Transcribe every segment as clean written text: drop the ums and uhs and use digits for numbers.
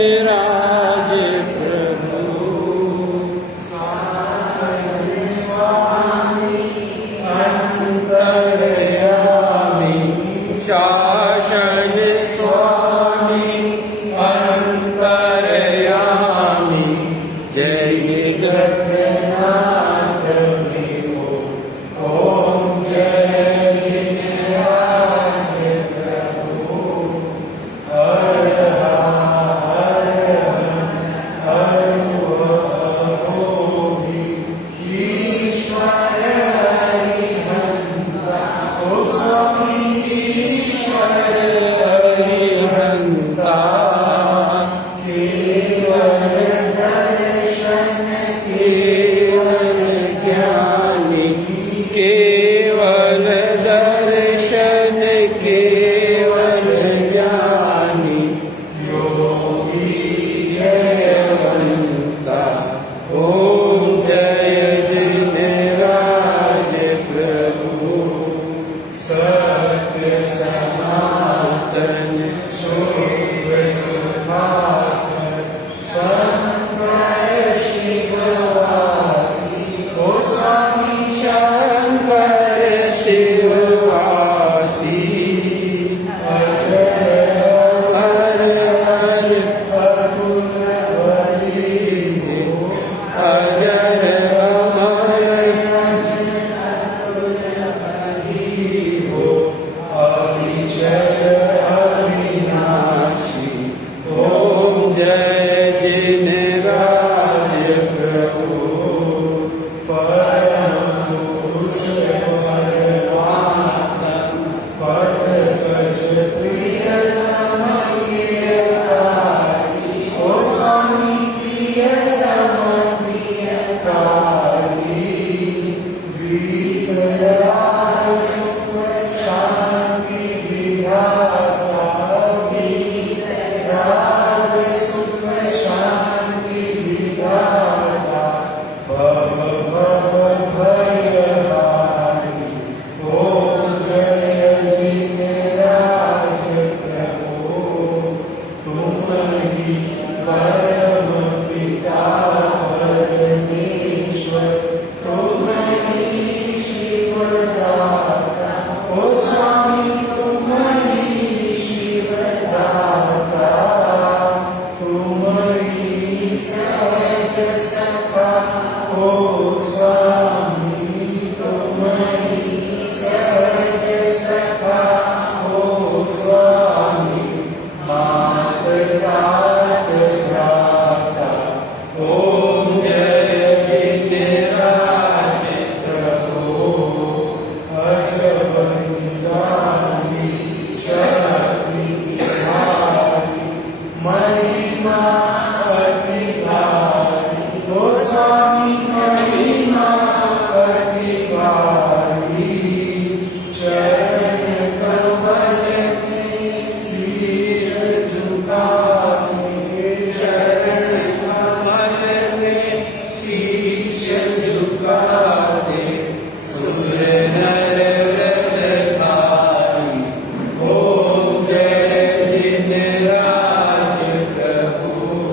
राज प्रभु स्वामी अंतर्यामी शासन स्वामी अंतर्यामी जय गणनाथ विभो ओम जय जिनराज प्रभु हर केवल दर्शन केवल ज्ञानी योगी जयवंता ओम जय जिनराज प्रभु सत्य सनातन शुभ सुभाकर शंकर शिववासी ओ स्वामी शंकर शिववासी हर हर हर अतुल बली हो अजर अमर अतुल बली हो अविचल अविनाशी ओम जय जिनराज प्रभु Oh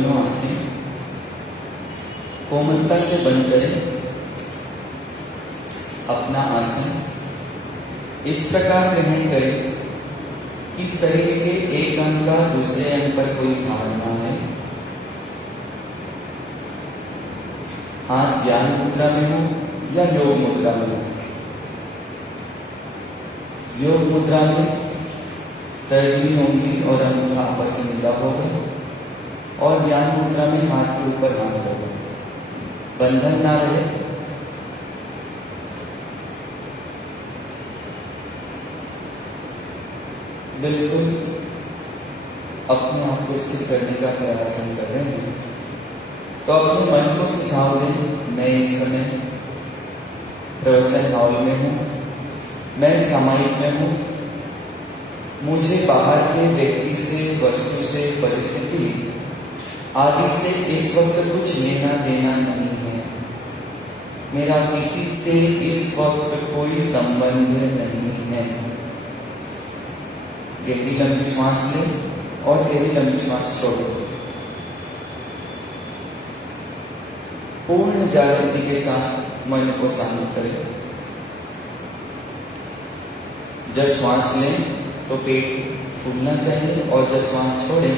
दोनों आंखें कोमलता से बंद करें। अपना आसन इस प्रकार ग्रहण करें कि शरीर के एक अंग का दूसरे अंग पर कोई भार ना है। हाथ ज्ञान मुद्रा में हो या योग मुद्रा में हो। योग मुद्रा में तर्जनी उंगली और अंगूठा आपस में मिला होगा और ज्ञान मुद्रा में हाथ के ऊपर हाथ होगा। बंधन ना रहे। बिल्कुल अपने आप को स्थिर करने का प्रयास हम कर रहे हैं। तो अपने मन को सुझाव दें, मैं इस समय प्रवचन हॉल में हूँ, मैं सामायिक में हूँ, मुझे बाहर के व्यक्ति से, वस्तु से, परिस्थिति आदि से इस वक्त कुछ लेना देना नहीं है। मेरा किसी से इस वक्त कोई संबंध नहीं है। गहरी लंबी श्वास लें और गहरी लंबी श्वास छोड़ो। पूर्ण जागृति के साथ मन को शांत करें। जब श्वास लें तो पेट फूलना चाहिए और जब श्वास छोड़ें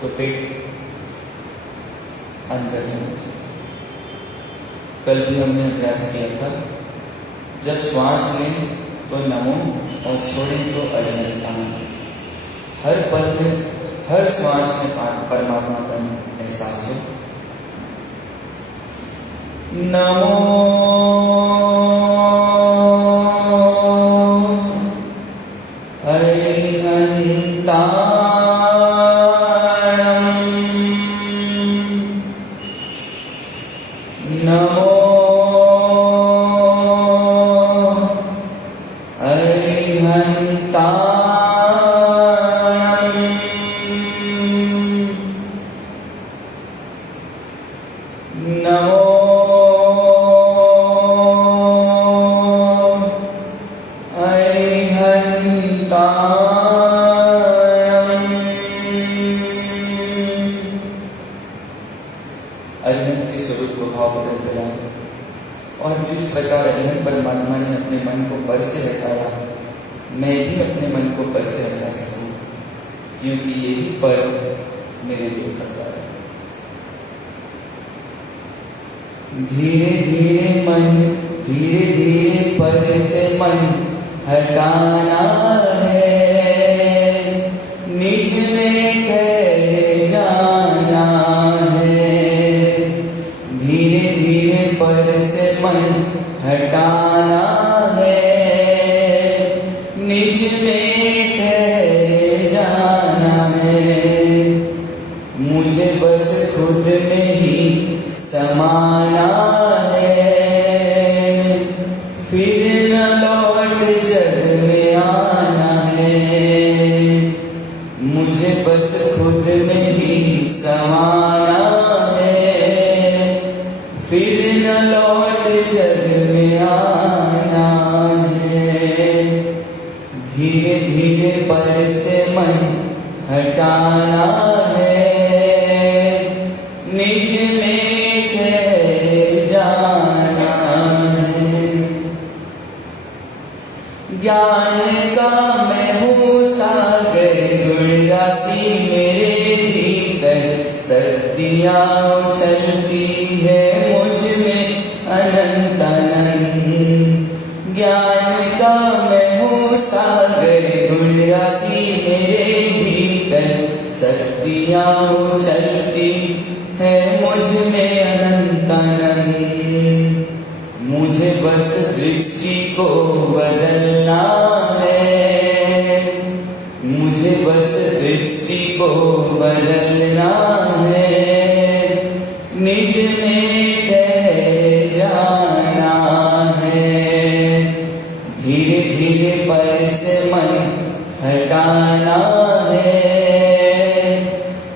तो पेट अंदर जाना चाहिए। कल भी हमने अभ्यास किया था, जब श्वास लें तो नमो और छोड़ें तो अरिहंता। हर पल में, हर श्वास में परमात्मा का एहसास हो। नमो अरिहंत के स्वरूप को भाव बदल दिलाए। और जिस प्रकार अरिहंत परमात्मा ने अपने मन को पर से हटाया, मैं भी अपने मन को पर से हटा सकूं, क्योंकि यही पर मेरे दिल का कार्य है। धीरे धीरे मन, धीरे धीरे पर से मन हटाना है, निज में ठहर जाना है। धीरे धीरे पर से मन हटाना है, निज में ठहर जाना है। मुझे बस खुद में ही समाना है, फिर न लौट जग में आना है। मुझे बस खुद में ही समाना है, फिर न लौट जग में आना है। धीरे धीरे पर से मन हटाना है, निज में ठहर जाना है। ज्ञान का मैं हूँ सागर, गुण राशि मेरे भीतर, शक्तियाँ उछलती है मुझ में अनंत अनंत। ज्ञान का मैं हूँ सागर, गुण राशि मेरे भीतर, शक्तियाँ उछलती है मुझ में अनंत अनंत। मुझे बस दृष्टि को बदलना है, मुझे बस दृष्टि को बदलना है, निज में ठहर जाना है। धीरे धीरे पर से मन हटाना है,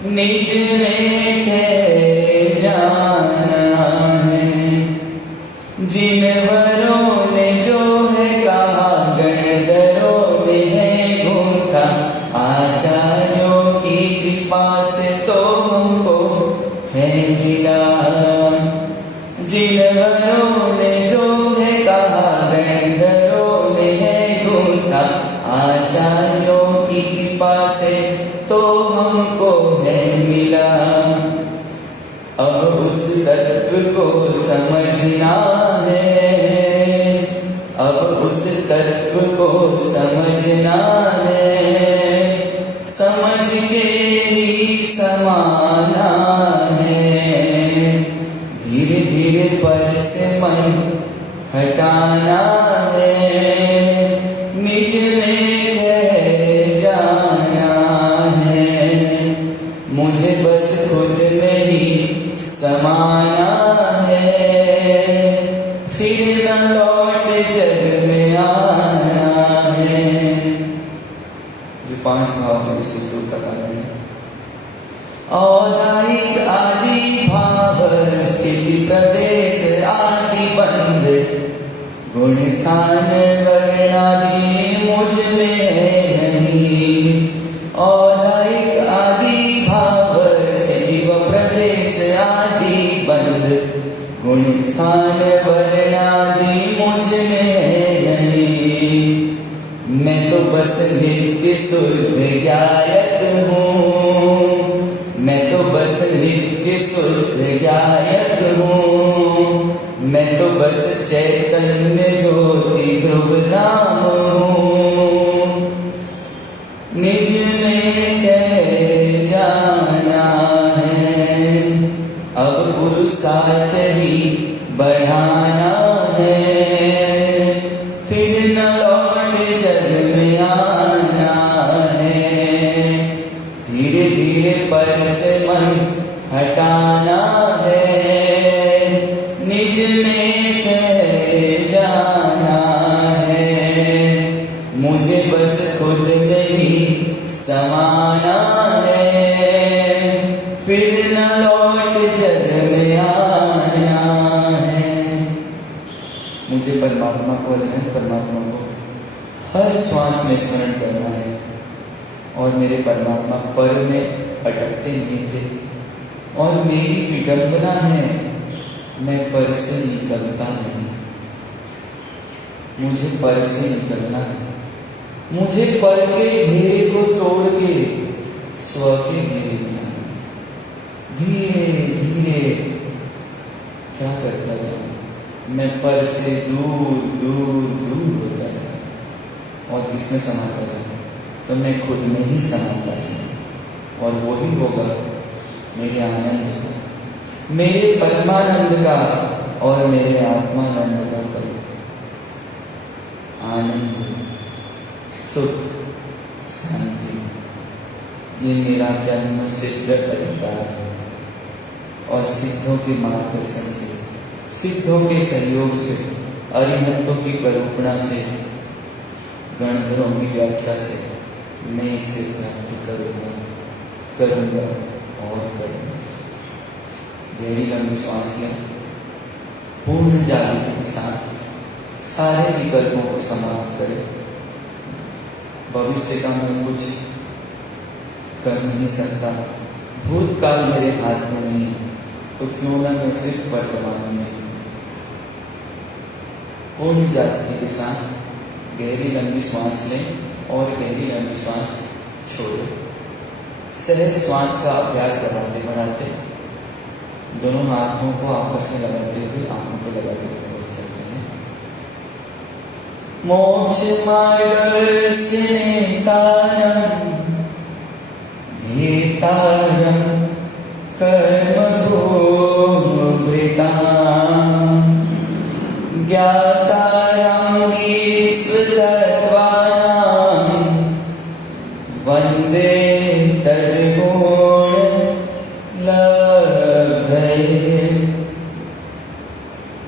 निज में ठहर जाना है। जिनवरों ने जो है कहा, गणधरों ने है गूंथा, आचार्यों की कृपा से तो हमको को समझना है, अब उस तत्व को समझना है, समझ के ही समाना है। धीरे धीरे पर से मन हटाना है, निज में कह जाना है। मुझे बस खुद में ही समाना है, फिर न लौट जग में आना है। ये 5 भाव मेरे सुख दुख का कारण है। औदायिक आदि भाव स्थिति प्रदेश आदि बंद, गुण स्थान वर्णादि मुझ में है नहीं। औदायिक आदि भाव स्थिति व प्रदेश आदि बंद, गुण स्थान वर्णादि मुझ में है नहीं। मैं तो बस नित्य शुद्ध गायक हूँ, मैं तो बस नित्य शुद्ध गायक हूँ। मैं तो बस चैतन्य ज्योति ध्रुव नाम हूँ। निज में कह जाना है, अब पुरुषार्थ ही बढ़ाना है, फिर न लौट जग में आना है। धीरे धीरे पर से मन हटाना है, निज में कह जाना है। मुझे बस खुद में ही समाना है, फिर न लौट जग में आना है। मुझे परमात्मा को परमात्मा को हर श्वास में स्मरण करना है, और मेरे परमात्मा पर में अटकते नहीं थे। और मेरी विडंबना है, मैं पर से निकलता नहीं। मुझे पर से निकलना है, मुझे पर के घेरे को तोड़ के स्व के घेरे में आना है। धीरे धीरे क्या करता जाऊं, मैं पर से दूर दूर दूर होता जाऊं। और किसमें समाता जाऊं, तो मैं खुद में ही समाता जाऊं। और वही होगा मेरे आनंद का, मेरे परमानंद का और मेरे आत्मानंद का पल। आनंद, सुख, शांति, ये मेरा जन्म सिद्ध अधिकार है। और सिद्धों के मार्गदर्शन से, सिद्धों के सहयोग से, अरिहंतों की प्ररूपणा से, गणधरों की व्याख्या से मैं इसे प्राप्त करूंगा और करूंगा। गहरी लंबी सांस लें, पूर्ण जागृति के साथ सारे विकल्पों को समाप्त करें। भविष्य का मैं कुछ कर नहीं सकता, भूतकाल मेरे हाथ में नहीं है, तो क्यों ना मैं सिर्फ वर्तमान में जीऊं। पूर्ण जागृति के साथ गहरी लंबी श्वास लें और गहरी लंबी श्वास छोड़ें। सहज श्वास का अभ्यास बढ़ाते बढ़ाते दोनों हाथों को आपस में लगाते हुए आंखों को लगाते हुए बोल सकते हैं। मोक्ष मार्गदर्शिने तारं गीतारं कर्मभूभृतां ज्ञातारं ईश्वरत्वानां वन्दे तद्गुण लब्धये।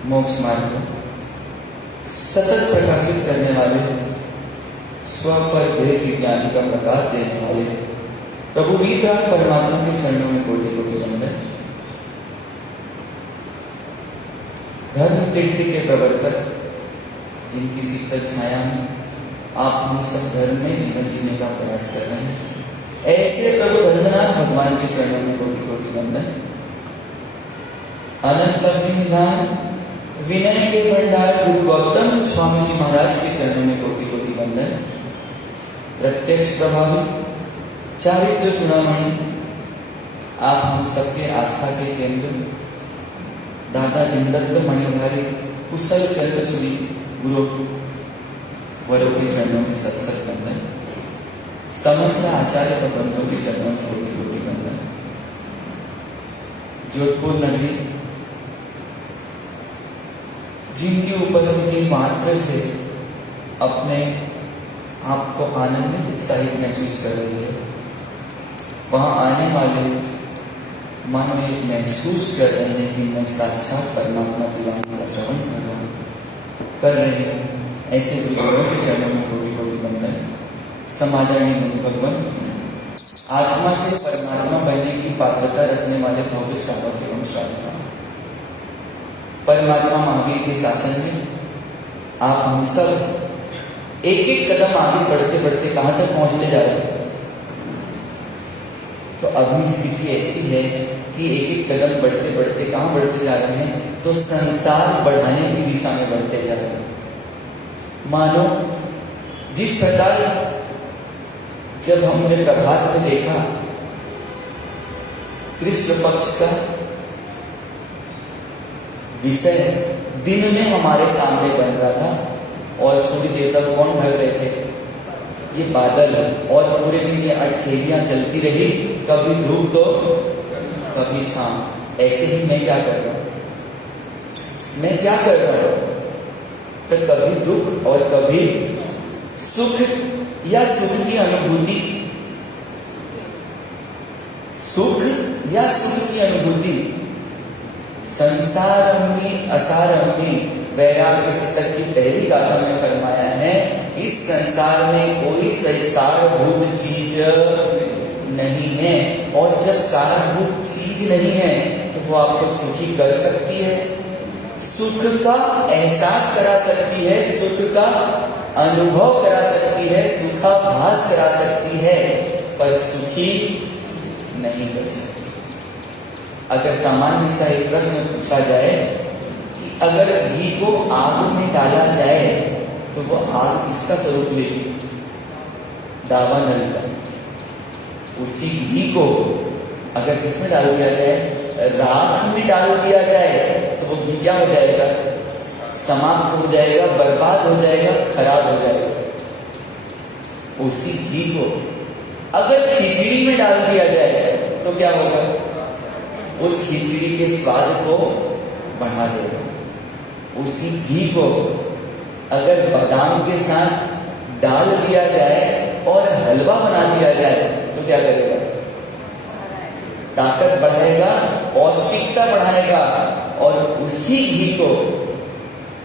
मोक्ष मार्ग सतत प्रकाशित करने वाले, स्व पर भेद विज्ञान का प्रकाश देने वाले प्रभु वीतराग परमात्मा के चरणों में कोटि कोटि वंदन। धर्म तीर्थ के प्रवर्तक, जिनकी शीतल छाया में आप हम सब धर्म में जीवन जीने का प्रयास कर रहे हैं, ऐसे प्रभु धर्मनाथ भगवान के चरणों में कोटि कोटि वंदन। अनंत लब्धि निधान विनय के भंडार गुरु गौतम स्वामी जी महाराज के चरणों में कोटि कोटि वंदन। प्रत्यक्ष प्रभावी चारित्र चूड़ामणि, आप हम सबके आस्था के केंद्र, दादा जिंदत्त मणिधारी कुशल चंद्र सूरी गुरु वरों के चरणों में सत्संग बंधन, समस्त आचार्य प्रबंधों के चरणों में कोटि कोटि बंधन। जोधपुर नगरी जिनकी उपस्थिति मात्र से अपने आप को आनंदित उत्साहित महसूस कर रही है, वहां आने वाले मानो एक महसूस कर रहे हैं कि मैं साक्षात परमात्मा की वाणी का श्रवण कर रहे हैं। ऐसे गुरुओं के चरणों में कोटि कोटि बंधन। समादरणीय गुरु भगवान, आत्मा से परमात्मा बनने की पात्रता रखने वाले भव्य श्रावक एवं श्राविका, परमात्मा महावीर के शासन में आप हम सब एक एक कदम आगे बढ़ते बढ़ते कहां तक पहुंचते जा रहे हैं। तो अभी स्थिति ऐसी है कि एक एक कदम बढ़ते बढ़ते कहां बढ़ते जा रहे हैं, तो संसार बढ़ाने की दिशा में बढ़ते जा रहे हैं। मानो जिस प्रकार जब हमने प्रभात में देखा कृष्ण पक्ष का विषय दिन में हमारे सामने बन रहा था और सूर्य देवता को कौन ढक रहे थे, ये बादल, और पूरे दिन ये अटखेलियां चलती रही, कभी धूप तो कभी छांव। ऐसे ही मैं क्या कर रहा हूं, मैं क्या कर रहा हूं, तो कभी दुख और कभी सुख या सुख की अनुभूति, सुख या सुख की अनुभूति, संसारम्य असारम्य वैराग्य से तक की पहली गाथा में फरमाया है, इस संसार में कोई सारभूत चीज नहीं है, और जब सारभूत चीज नहीं है तो वो आपको सुखी कर सकती है, सुख का एहसास करा सकती है, सुख का अनुभव करा सकती है, सुखाभास करा सकती है, पर सुखी नहीं कर सकती। अगर सामान्य सा एक प्रश्न पूछा जाए कि अगर घी को आग में डाला जाए तो वो आग किसका स्वरूप लेगी, दावानल का। उसी घी को अगर किसमें डाल दिया जाए, राख में डाल दिया जाए, तो वो घी क्या हो जाएगा, समाप्त हो जाएगा, बर्बाद हो जाएगा, खराब हो जाएगा। उसी घी को अगर खिचड़ी में डाल दिया जाए तो क्या होगा, उस खिचड़ी के स्वाद को बढ़ा देगा। उसी घी को अगर बादाम के साथ डाल दिया जाए और हलवा बना दिया जाए तो क्या करेगा, ताकत बढ़ाएगा, पौष्टिकता बढ़ाएगा। और उसी घी को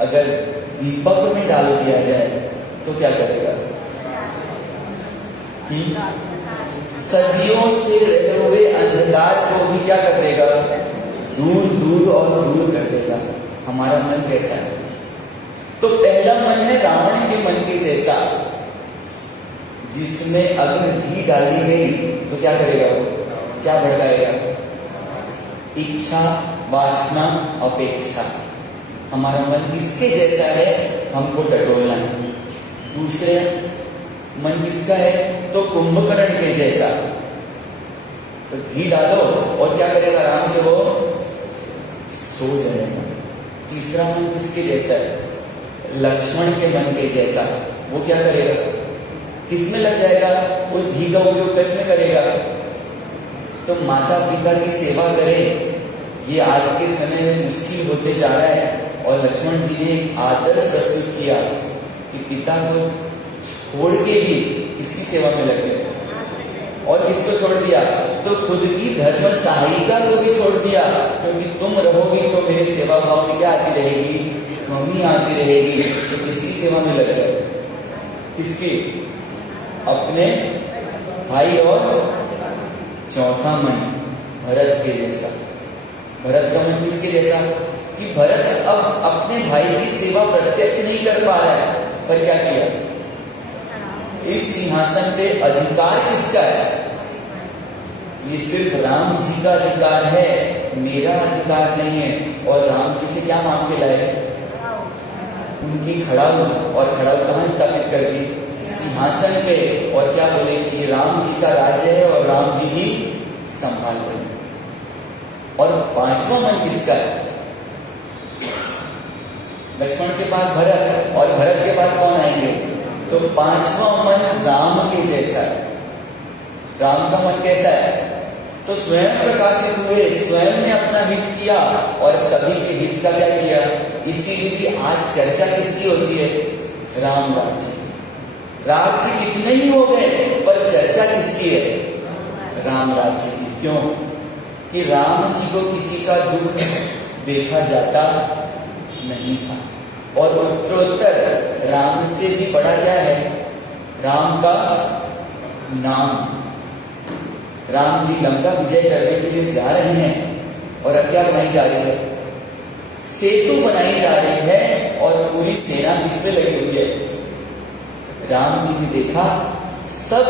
अगर दीपक में डाल दिया जाए तो क्या करेगा, सदियों से रहे हुए अंधकार को भी क्या कर देगा, दूर दूर और दूर कर देगा। हमारा मन कैसा है, तो पहला मन है रावण के मन के जैसा, जिसमें अगर घी डाली गई तो क्या करेगा, वो क्या भड़काएगा, इच्छा, वासना, अपेक्षा। हमारा मन इसके जैसा है, हमको टटोलना है। दूसरे मन किसका है, तो कुंभकर्ण के जैसा, तो घी डालो और क्या करेगा, आराम से वो सो जाएगा। तीसरा मन किसके जैसा है, लक्ष्मण के मन के जैसा, वो क्या करेगा, किसमें लग जाएगा, उस घी का उपयोग किसमें करेगा, तो माता पिता की सेवा करे। ये आज के समय में मुश्किल होते जा रहा है, और लक्ष्मण जी ने एक आदर्श प्रस्तुत किया कि पिता को छोड़ के भी किसकी सेवा में लग गए, और किसको छोड़ दिया, तो खुद की धर्म सहायिका को भी छोड़ दिया, क्योंकि तुम रहोगी तो मेरे सेवा भाव में क्या आती रहेगी, कमी आती रहेगी। तो किसकी सेवा में लग गए, किसकी, अपने भाई। और चौथा मन भरत के जैसा। भरत का मन किसके जैसा, कि भरत अब अपने भाई की सेवा प्रत्यक्ष नहीं कर पा रहा है, पर क्या किया, इस सिंहासन पे अधिकार किसका है, ये सिर्फ राम जी का अधिकार है, मेरा अधिकार नहीं है। और राम जी से क्या मांग के लाए, उनकी खड़ाऊ, और खड़ाऊ कहाँ स्थापित कर दी, सिंहासन पे। और क्या बोले कि ये राम जी का राज्य है और राम जी ही संभाल रहे हैं। और पांचवा मन किसका है, लक्ष्मण के बाद भरत, और भरत के बाद कौन आएंगे? तो पांचवा मन राम के जैसा है। राम का मन कैसा है? तो स्वयं प्रकाशित हुए, स्वयं ने अपना हित किया और सभी के हित का क्या किया। इसीलिए आज चर्चा किसकी होती है? राम राज्य। राज्य कितने ही हो गए पर चर्चा किसकी है? राम राज्य की। क्यों? कि राम जी को किसी का दुख देखा जाता नहीं था, और उत्तरोत्तर राम से भी बड़ा क्या है? राम का नाम। राम जी लंका विजय करने के लिए जा रहे हैं और अब क्या बनाई जा रही है? सेतु बनाई जा रही है और पूरी सेना इसमें लगी हुई है। राम जी ने देखा सब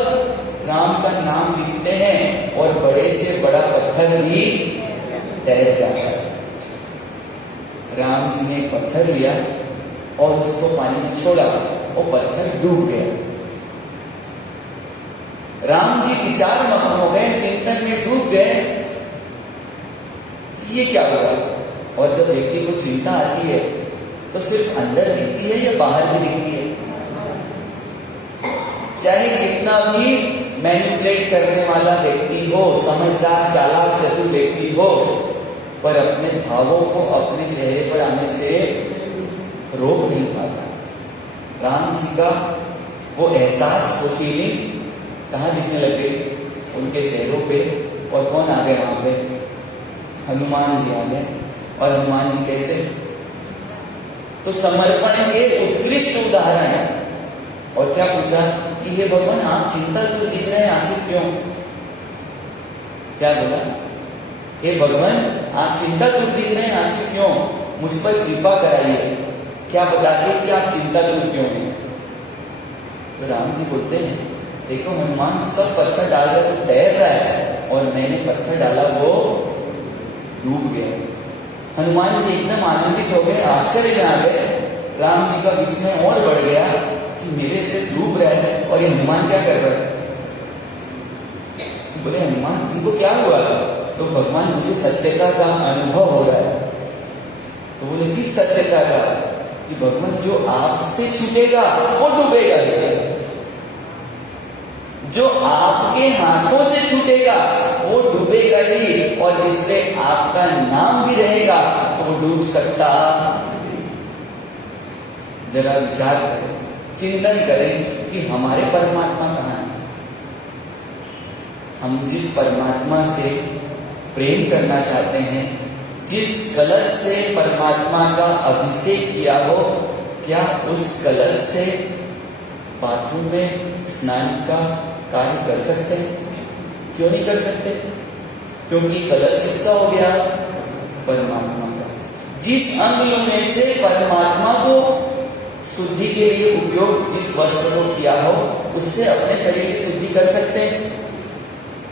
राम का नाम लिखते हैं और बड़े से बड़ा पत्थर भी तैर जाता है। राम जी ने एक पत्थर लिया और उसको पानी में छोड़ा और पत्थर डूब गया। राम जी विचार मग्न हो गए, चिंतन में डूब गए, ये क्या हुआ। और जब व्यक्ति को चिंता आती है तो सिर्फ अंदर दिखती है या बाहर भी दिखती है? चाहे कितना भी मैनिपुलेट करने वाला व्यक्ति हो, समझदार चालाक चतुर व्यक्ति हो, पर अपने भावों को अपने चेहरे पर आने से रोक नहीं पाता। राम जी का वो एहसास, वो फीलिंग कहाँ दिखने लग गई? उनके चेहरों पे। और कौन आ गए वहां पे? हनुमान जी आ गए। और हनुमान जी कैसे? तो समर्पण के उत्कृष्ट उदाहरण है। और क्या पूछा कि हे भगवान आप चिंता दूर दिख रहे हैं, आखिर क्यों? क्या बोला? हे भगवान आप चिंता दूर दिख रहे हैं, आखिर क्यों? मुझ पर कृपा कराइए, क्या बताइए कि आप चिंता दूर क्यों हैं? तो राम जी बोलते हैं देखो हनुमान सब पत्थर डाल रहे तो तैर रहा है और मैंने पत्थर डाला वो डूब गया। हनुमान जी एकदम आनंदित हो गए, आश्चर्य में आ गए। राम जी का विस्मय और बढ़ गया कि मेरे से डूब रहा है और ये हनुमान क्या कर रहा है। तो बोले हनुमान तुमको क्या हुआ? तो भगवान मुझे सत्यता का अनुभव हो रहा है। तो बोले किस सत्यता का? कि भगवान जो आपसे छूटेगा वो डूबेगा, जो आपके हाथों से छूटेगा वो डूबेगा ही, और जिसमें आपका नाम भी रहेगा तो वो डूब सकता। जरा विचार करें, चिंतन करें कि हमारे परमात्मा कहाँ है। हम जिस परमात्मा से प्रेम करना चाहते हैं, जिस कलश से परमात्मा का अभिषेक किया हो, क्या उस कलश से बाथरूम में स्नान का कार्य कर सकते हैं? क्यों नहीं कर सकते? क्योंकि कलश किसका हो गया? परमात्मा का। जिस अंग लेने से परमात्मा को शुद्धि के लिए उपयोग जिस वस्त्र को किया हो, उससे अपने शरीर की शुद्धि कर सकते हैं?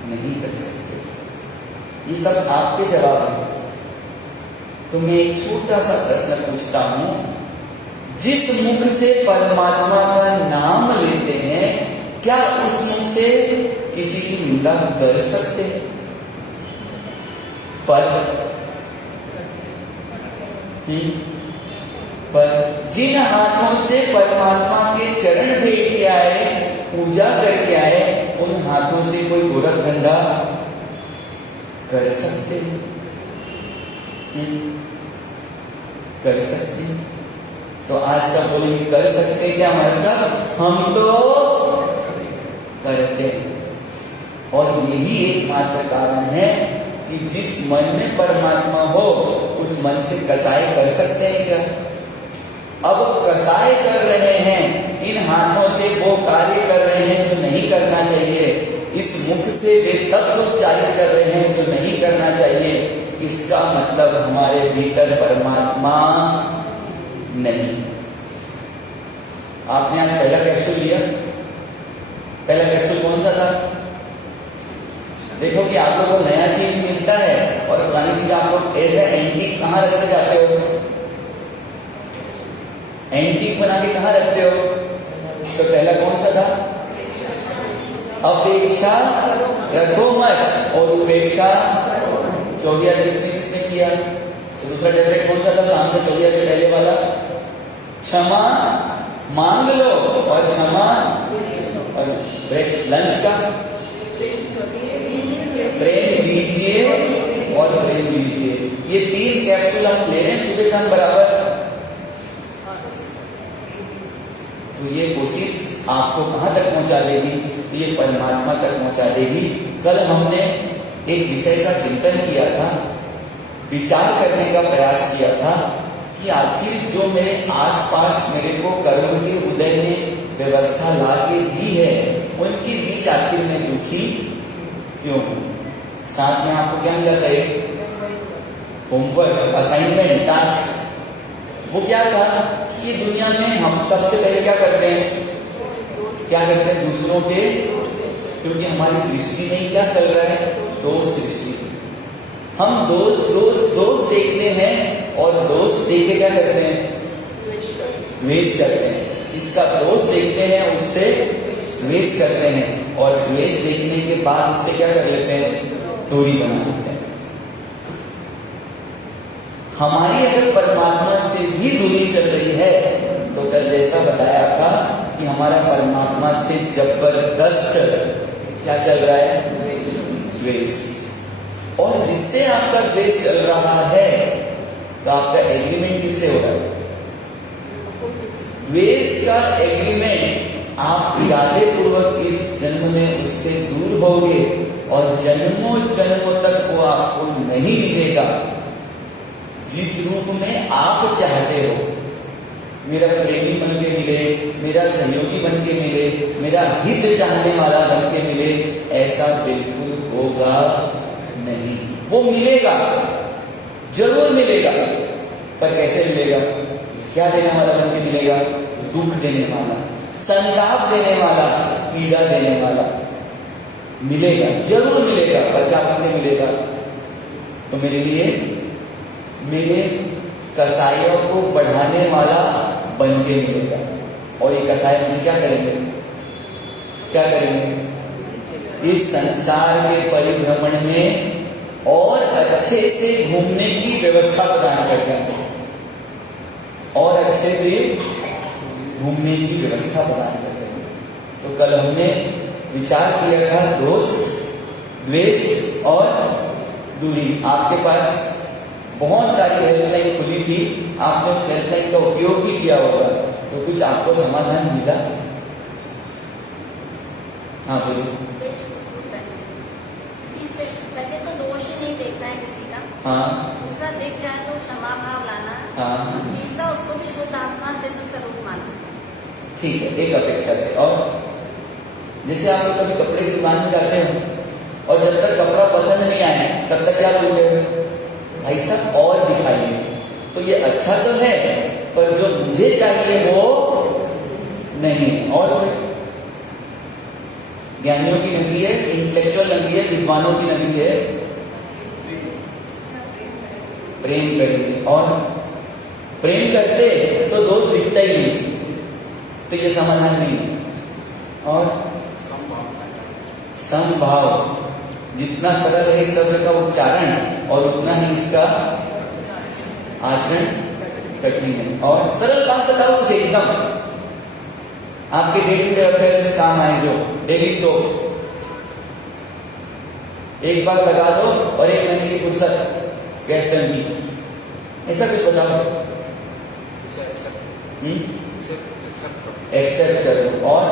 नहीं कर सकते। ये सब आपके जवाब है। तो मैं एक छोटा सा प्रश्न पूछता हूं, जिस मुख से परमात्मा का नाम लेते हैं, क्या उस मुख से किसी की निंदा कर सकते हैं? पर जिन हाथों से परमात्मा के चरण भेंट के आए, पूजा करके आए, उन हाथों से कोई गोरख धंधा कर सकते हैं? कर सकते हैं। तो आज सब बोलेंगे कर सकते क्या? हमारे साथ हम तो करते हैं। और यही एकमात्र कारण है कि जिस मन में परमात्मा हो, उस मन से कसाई कर सकते हैं क्या? अब कसाई कर रहे हैं, इन हाथों से वो कार्य कर रहे हैं जो नहीं करना चाहिए, इस मुख से वे शब्द उच्चारित कर रहे हैं जो नहीं करना चाहिए। इसका मतलब हमारे भीतर परमात्मा नहीं। आपने आज पहला कैप्सूल लिया, पहला कैप्सूल कौन सा था? देखो कि आप लोगों को नया चीज मिलता है और पुरानी चीज आप लोग ऐसा एंटीक कहाँ रखते जाते हो? एंटीक बना के कहाँ रखते हो? तो पहला कौन सा था? अपेक्षा रखो मत और उपेक्षा 24 किसने किया? तो दूसरा टैबलेट कौन सा था? शाम को 24 के पहले वाला क्षमा मांग लो और क्षमा, और ब्रेक लंच का प्रेम दीजिए और प्रेम दीजिए। ये 3 कैप्सूल हम ले रहे हैं सुबह शाम बराबर। तो ये कोशिश आपको कहां तक पहुंचा देगी? ये परमात्मा तक पहुंचा देगी। कल हमने एक विषय का चिंतन किया था, विचार करने का प्रयास किया था कि आखिर जो मेरे आसपास मेरे को कर्म के उदय ने व्यवस्था ला के दी है, उनके बीच आखिर मैं दुखी क्यों हूं? साथ में आपको क्या मिला था? एक होमवर्क, असाइनमेंट, टास्क। वो क्या था कि ये दुनिया में हम सबसे पहले क्या करते हैं? दूसरों के, क्योंकि हमारी दृष्टि में क्या चल रहा है? दोष दृष्टि। हम दोष देखते हैं और दोष देख के क्या करते हैं? द्वेष करते हैं। जिसका दोष देखते हैं उससे द्वेष करते हैं, और द्वेष देखने के बाद उससे क्या कर लेते हैं? दूरी बना लेते हैं। हमारी अगर परमात्मा से भी दूरी चल रही है, तो कल जैसा बताया था कि हमारा परमात्मा से जबरदस्त क्या चल रहा है? द्वेष। और जिससे आपका द्वेष चल रहा है, तो आपका एग्रीमेंट किससे हो रहा है? द्वेष का एग्रीमेंट आप इरादे पूर्वक इस जन्म में उससे दूर होगे, और जन्मों जन्मों तक वो आपको नहीं मिलेगा जिस रूप में आप चाहते हो। मेरा प्रेमी बन के मिले, मेरा सहयोगी बन के मिले, मेरा हित चाहने वाला बन के मिले, ऐसा बिल्कुल होगा नहीं। वो मिलेगा, जरूर मिलेगा, पर कैसे मिलेगा? क्या देने वाला बन के मिलेगा? दुख देने वाला, संताप देने वाला, पीड़ा देने वाला मिलेगा, जरूर मिलेगा। पर क्या आपने मिलेगा? तो मेरे लिए मेरे कसाईयों को बढ़ाने वाला बन के मिलेगा। और ये कसाई मुझे क्या करेंगे? क्या करेंगे? इस संसार के परिभ्रमण में और अच्छे से घूमने की व्यवस्था प्रदान करते हैं, और अच्छे से घूमने की व्यवस्था प्रदान करते हैं। तो कल हमने विचार किया था दोष, द्वेष और दूरी। आपके पास बहुत सारी हेल्पलाइन खुली थी, आपने उस हेल्पलाइन का उपयोग भी किया होगा, तो कुछ आपको समाधान मिला? हाँ बोलिए। पहले तो दोष ही नहीं देखना है किसी का। हाँ। दूसरा देख जाए तो क्षमा भाव लाना। हाँ। तीसरा उसको भी शुद्ध आत्मा से तो स्वरूप मानना। ठीक है, एक अपेक्षा से। और जैसे आप लोग कभी कपड़े की दुकान में जाते हो और जब तक कपड़ा पसंद नहीं आए तब तक क्या बोलते हो? भाई साहब और दिखाइए। तो ये अच्छा तो है, पर जो मुझे चाहिए वो नहीं। और ज्ञानियों की नगरी है, इंटेलेक्चुअल नगरी है, विद्वानों की नगरी है, प्रेम करेंगे। और प्रेम करते तो दोष दिखता ही नहीं, तो ये समाधान नहीं है। और समभाव, जितना सरल है इस शब्द का उच्चारण और उतना ही इसका आचरण कठिन है। और सरल काम बताओ मुझे, एकदम आपके डे टू डे अफेयर्स में काम आए, जो डेली सोप एक बार लगा दो और 1 महीने की फुर्सत गैस टन की, ऐसा कुछ बताओ। एक्सेप्ट करो। और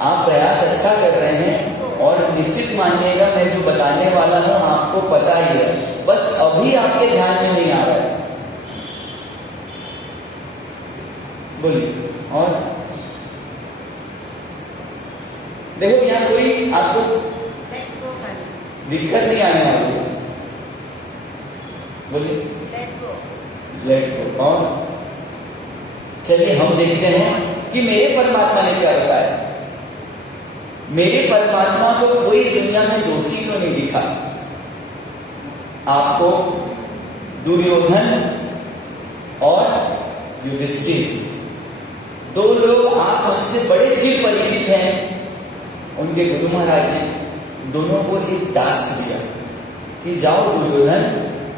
आप प्रयास अच्छा कर रहे हैं, और निश्चित मानिएगा मैं जो बताने वाला हूं आपको पता ही है, बस अभी आपके ध्यान में नहीं आ रहा है। बोलिए। और देखो यहां कोई आपको दिक्कत नहीं आने वाली है। बोलिए। Let go. और चलिए हम देखते हैं कि मेरे परमात्मा ने क्या बताया। मेरे परमात्मा को कोई दुनिया में दोषी तो नहीं दिखा। आपको दुर्योधन और युधिष्ठिर, 2 लोग आप उनसे बड़े चिर परिचित हैं, उनके गुरु महाराज ने दोनों को एक टास्क दिया कि जाओ दुर्योधन,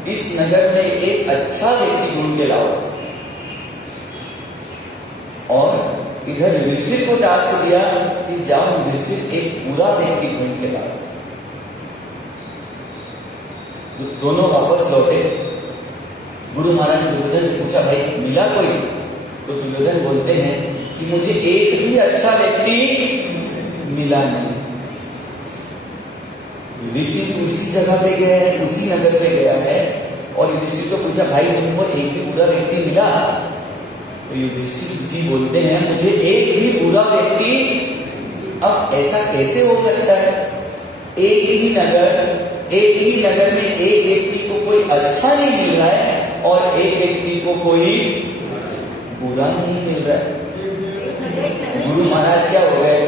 इस नगर में एक अच्छा व्यक्ति ढूंढ के लाओ और इधर युधिष्ठिर को टास्क दिया कि जाओ युधिष्ठिर एक पूरा व्यक्ति ढूंढ के लाओ। तो दोनों वापस लौटे। गुरु महाराज ने दुर्योधन से पूछा, भाई मिला कोई? तो दुर्योधन बोलते हैं कि मुझे एक भी अच्छा व्यक्ति मिला नहीं। युधिष्ठिर उसी जगह पे गया है, उसी नगर पे गया है, और युधिष्ठिर को पूछा, भाई तुमको एक भी बुरा व्यक्ति मिला? तो युधिष्ठिर जी बोलते हैं, मुझे एक भी बुरा व्यक्ति, अब ऐसा कैसे हो सकता है? एक ही नगर में एक व्यक्ति को कोई अच्छा नहीं मिल रहा है और एक व्यक्ति को कोई बुरा नहीं मिल रहा है। गुरु महाराज क्या हो गए?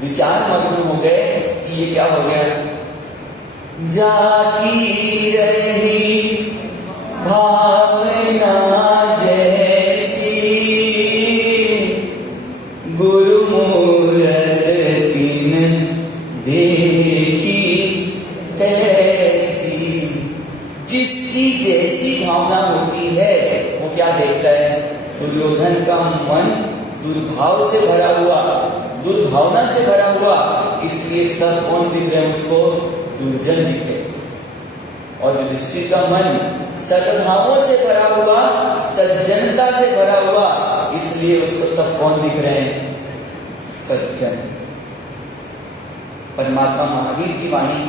विचार मग्न हो गए कि ये क्या हो गया। जाकी रही भावना जैसी, गुरु मूरत तिन देखी कैसी। जिसकी जैसी भावना होती है वो क्या देखता है? दुर्योधन का मन दुर्भाव से भरा हुआ, दुर्भावना से भरा हुआ, इसलिए सब कौन दिख रहे हैं उसको? दुर्जन दिखे। और युधिष्ठिर का मन सद्भावों से भरा हुआ, सज्जनता से भरा हुआ, इसलिए उसको सब कौन दिख रहे हैं? सज्जन। परमात्मा महावीर की वाणी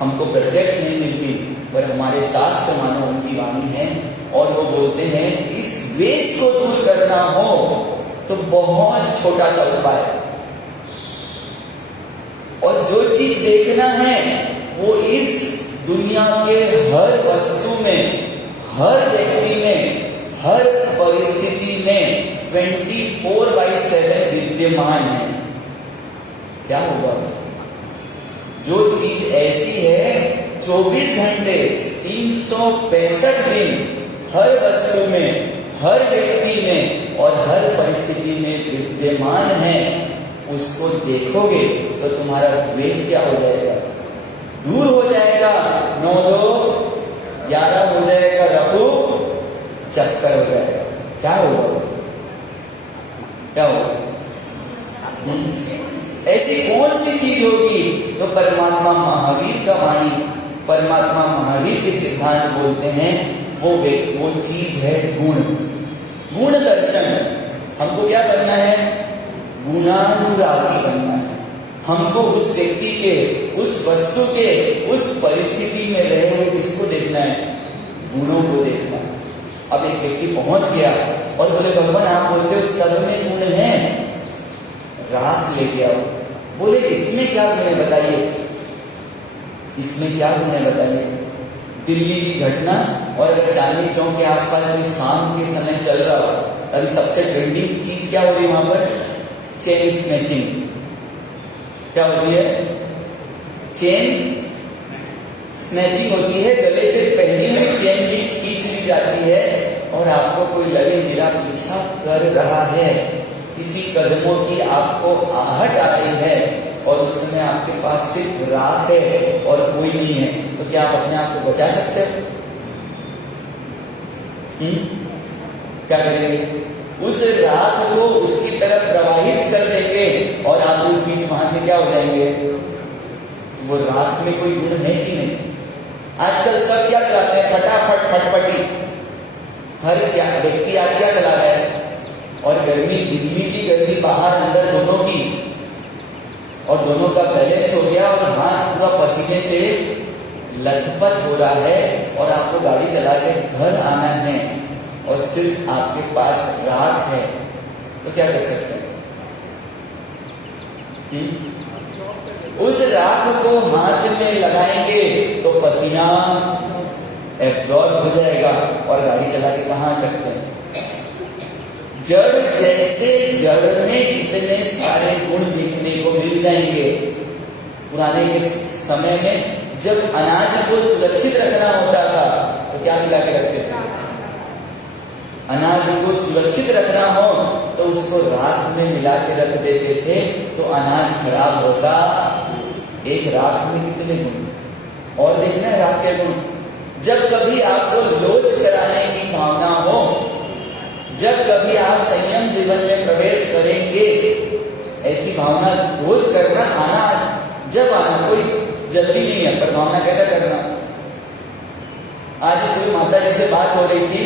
हमको प्रत्यक्ष नहीं मिलती, पर हमारे शास्त्र मानो उनकी वाणी है। और वो बोलते हैं इस द्वेष को दूर करना हो तो बहुत छोटा सा उपाय, और जो चीज देखना है वो इस दुनिया के हर वस्तु में, हर व्यक्ति में, हर परिस्थिति में 24/7 विद्यमान है। क्या होगा? जो चीज ऐसी है 24 घंटे 365 दिन हर वस्तु में, हर व्यक्ति में और हर परिस्थिति में विद्यमान है, उसको देखोगे तो तुम्हारा द्वेष क्या हो जाएगा? दूर हो जाएगा। 9-2 11 हो जाएगा, रफू चक्कर हो जाएगा। क्या होगा? क्या होगा? ऐसी कौन सी चीज होगी? तो परमात्मा महावीर का वाणी, परमात्मा महावीर के सिद्धांत बोलते हैं वो चीज है गुण, गुण दर्शन। हमको क्या बनना है? गुणानुरागी बनना है। हमको उस व्यक्ति के, उस वस्तु के, उस परिस्थिति में रहे हुए किसको देखना है? गुणों को देखना है। अब एक व्यक्ति पहुंच गया और बोले भगवान आप बोलते हो सब में गुण है, राख लेके आओ। बोले इसमें क्या गुण है बताइए, इसमें क्या गुण है बताइए। दिल्ली की घटना, और अगर चांदनी चौक के आसपास कोई शाम के समय चल रहा हो, अभी सबसे ट्रेंडिंग चीज क्या हो रही है वहां पर? Chain snatching. क्या होती है? चेन स्नैचिंग होती है। गले से पहली हुई चेन की खींच ली जाती है और आपको कोई लगे मेरा पीछा कर रहा है, किसी कदमों की आपको आहट आ रही है और उस समय आपके पास सिर्फ राख है और कोई नहीं है, तो क्या आप अपने आप को बचा सकते हो? क्या करेंगे? उस राख को उसकी तरफ प्रवाहित कर देंगे और आप उस बीच वहां से क्या हो जाएंगे? वो राख में कोई गुण है कि नहीं? आजकल सब क्या चलाते हैं? फटाफट फटफटी। हर क्या व्यक्ति आज क्या चला रहा है? और गर्मी, दिल्ली की गर्मी बाहर अंदर दोनों की, और दोनों का बैलेंस हो गया और हाथ पूरा पसीने से लथपथ हो रहा है और आपको गाड़ी चला के घर आना है और सिर्फ आपके पास राख है, तो क्या कर सकते हैं? उस राख को हाथ में लगाएंगे तो पसीना एब्जॉर्ब हो जाएगा और गाड़ी चला के कहाँ आ सकते हैं? जड़ जैसे जड़ में इतने सारे गुण दिखने को मिल जाएंगे। पुराने के समय में जब अनाज को सुरक्षित रखना होता था तो क्या मिला के रखते थे? अनाज को सुरक्षित रखना हो तो उसको राख में मिला के रख देते थे, तो अनाज खराब होता। एक राख में कितने गुण, और देखना है राख के गुण। जब कभी आपको लोच कराने की भावना हो, जब कभी आप संयम जीवन में प्रवेश करेंगे, ऐसी भावना रोज करना, आना जब आना, कोई जल्दी नहीं है, पर भावना कैसा करना। आज सूर्य माता जी से बात हो रही थी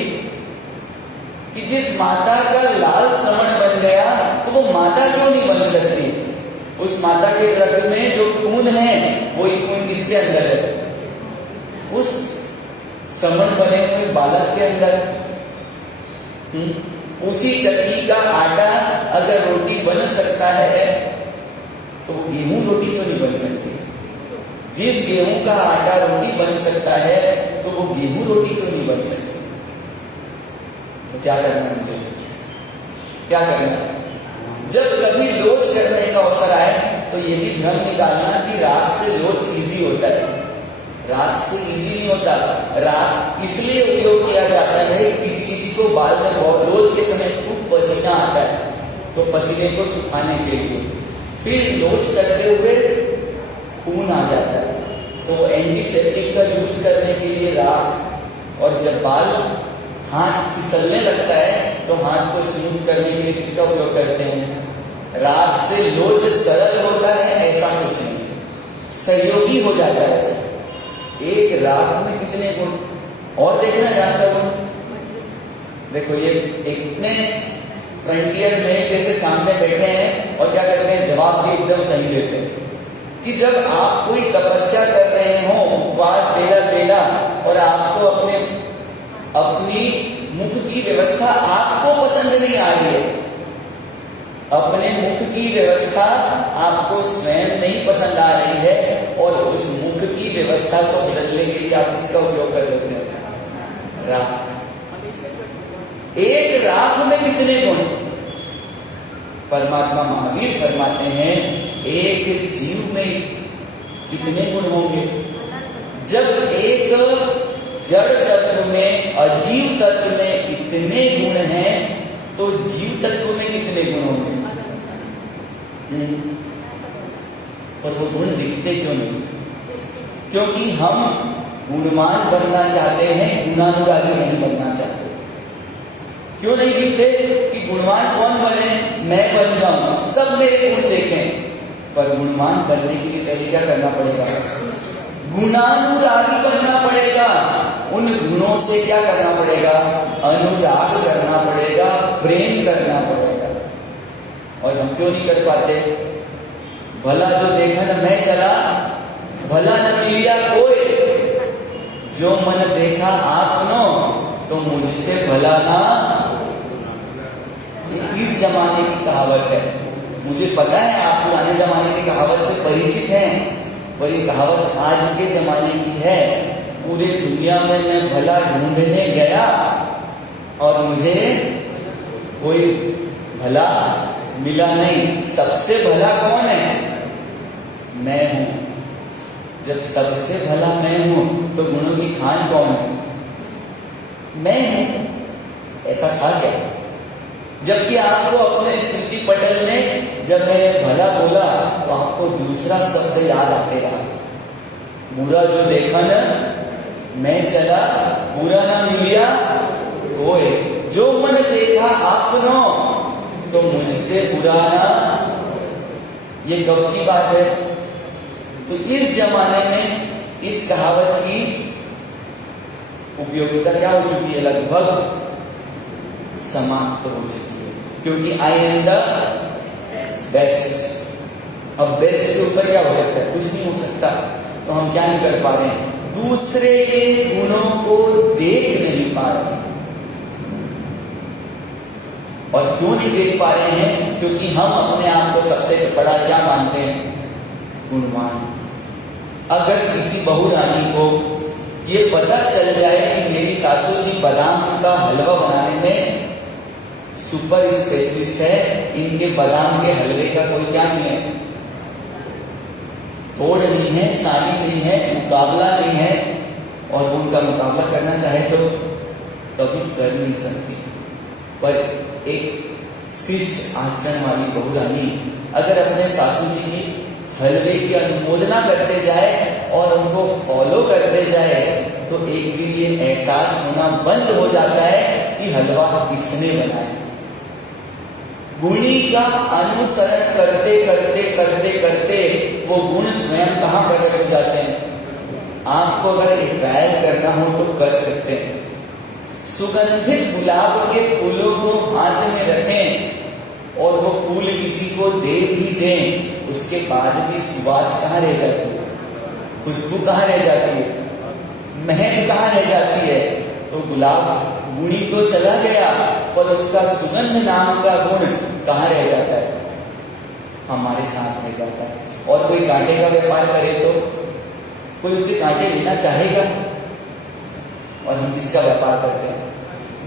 कि जिस माता का लाल श्रवण बन गया तो वो माता क्यों नहीं बन सकती। उस माता के रक्त में जो खून है वही खून किसके अंदर है, उस श्रवण बने हुए बालक के अंदर। उसी चक्की का आटा अगर रोटी बन सकता है तो वो गेहूं रोटी क्यों नहीं बन सकती। जिस गेहूं का आटा रोटी बन सकता है तो वो गेहूं रोटी क्यों नहीं बन सकती। तो क्या करना मुझे, क्या करना। जब कभी लोच करने का अवसर आए तो ये भी भ्रम निकालना कि राग से लोच इजी होता है। राग से इजी नहीं होता। राग इसलिए उपयोग किया जाता है, किसी किसी को बाल में बहुत लोच के समय खूब पसीना आता है तो पसीने को सुखाने के लिए, फिर लोच करते हुए खून आ जाता है तो एंटीसेप्टिक का यूज करने के लिए राग। और जब बाल हाथ फिसलने लगता है तो हाथ को स्मूथ करने के लिए किसका उपयोग करते हैं, राग से लोच सरल होता है, ऐसा कुछ नहीं, सहयोगी हो जाता है। एक राग में कितने गुण, और देखना जानता गुण। देखो ये इतने फ्रंटियर में जैसे सामने बैठे हैं और क्या करते हैं, जवाब भी एकदम सही देते हैं कि जब आप कोई तपस्या कर रहे हो, उपवास देना और आपको अपनी मुख की व्यवस्था आपको पसंद नहीं आ रही है, अपने मुख की व्यवस्था आपको स्वयं नहीं पसंद आ रही है और उस मुख की व्यवस्था को बदलने के लिए आप इसका उपयोग कर लेते हैं, राग। एक राग में कितने गुण। परमात्मा महावीर फरमाते हैं एक जीव में कितने गुण होंगे। जब एक जड़ तत्व में, अजीव तत्व में इतने गुण हैं तो जीव तत्व में कितने गुण होंगे। और वो गुण दिखते क्यों नहीं, क्योंकि हम गुणवान बनना चाहते हैं, गुणानुरागी नहीं बनना चाहते। क्यों नहीं दिखते कि गुणवान कौन बने, मैं बन जाऊं, सब मेरे गुण देखें। पर गुणवान बनने के लिए पहले क्या करना पड़ेगा, गुणानुरागी बनना पड़ेगा। उन गुणों से क्या करना पड़ेगा, अनुराग करना पड़ेगा, प्रेम करना पड़ेगा। और हम क्यों नहीं कर पाते। भला जो देखा न मैं चला, भला न मिलिया कोई, जो मन देखा आपनो तो मुझसे भला ना। ये इस जमाने की कहावत है। मुझे पता है आप पुराने जमाने की कहावत से परिचित हैं, पर ये कहावत आज के जमाने की है। पूरे दुनिया में मैं भला ढूंढने गया और मुझे कोई भला मिला नहीं। सबसे भला कौन है, मैं हूं। जब सबसे भला मैं हूं तो गुणों की खान कौन है, मैं हूं। ऐसा था क्या। जबकि आपको अपने स्मृति पटल में जब मैंने भला बोला तो आपको दूसरा शब्द याद आते रहा, बुरा जो देखा न मैं चला, बुरा ना मिलिया कोई, जो मन देखा आपनो तो मुझसे बुरा ना। ये कब की बात है। तो इस जमाने में इस कहावत की उपयोगिता क्या हो चुकी है, लगभग समाप्त हो चुकी है। क्योंकि आई एम द बेस्ट। अब बेस्ट से ऊपर क्या हो सकता है, कुछ नहीं हो सकता। तो हम क्या नहीं कर पा रहे हैं, दूसरे के गुणों को देख नहीं पा रहे। और क्यों नहीं देख पा रहे हैं, क्योंकि हम अपने आप को सबसे बड़ा क्या मानते हैं, गुणवान। अगर किसी बहू रानी को ये पता चल जाए कि मेरी सासू जी बादाम का हलवा बनाने में सुपर स्पेशलिस्ट है, इनके बादाम के हलवे का कोई क्या नहीं है, तोड़ नहीं है, सानी नहीं है, मुकाबला नहीं है, और उनका मुकाबला करना चाहे तो कभी कर नहीं सकती। पर एक शिष्ट आचरण वाली बहू रानी अगर अपने सासू जी की हलवे की अनुमोदना करते जाए और उनको फॉलो करते जाए तो एक दिन ये एहसास होना बंद हो जाता है कि कि हलवा किसने बनाया। गुणी का अनुसरण करते करते करते करते वो गुण स्वयं कहाँ प्रकट हो जाते हैं। आपको अगर ट्रायल करना हो तो कर सकते हैं। सुगंधित गुलाब के फूलों को हाथ में रखें और वो फूल किसी को दे भी दें, उसके बाद भी सुवास कहाँ रह जाती है, खुशबू कहाँ रह जाती है, महक कहाँ रह जाती है। तो गुलाब गुणी तो चला गया पर उसका सुगंध नाम का गुण कहाँ रह जाता है, हमारे साथ रह जाता है। और कोई कांटे का व्यापार करे तो कोई उससे कांटे लेना चाहेगा, और हम किसका व्यापार करते हैं,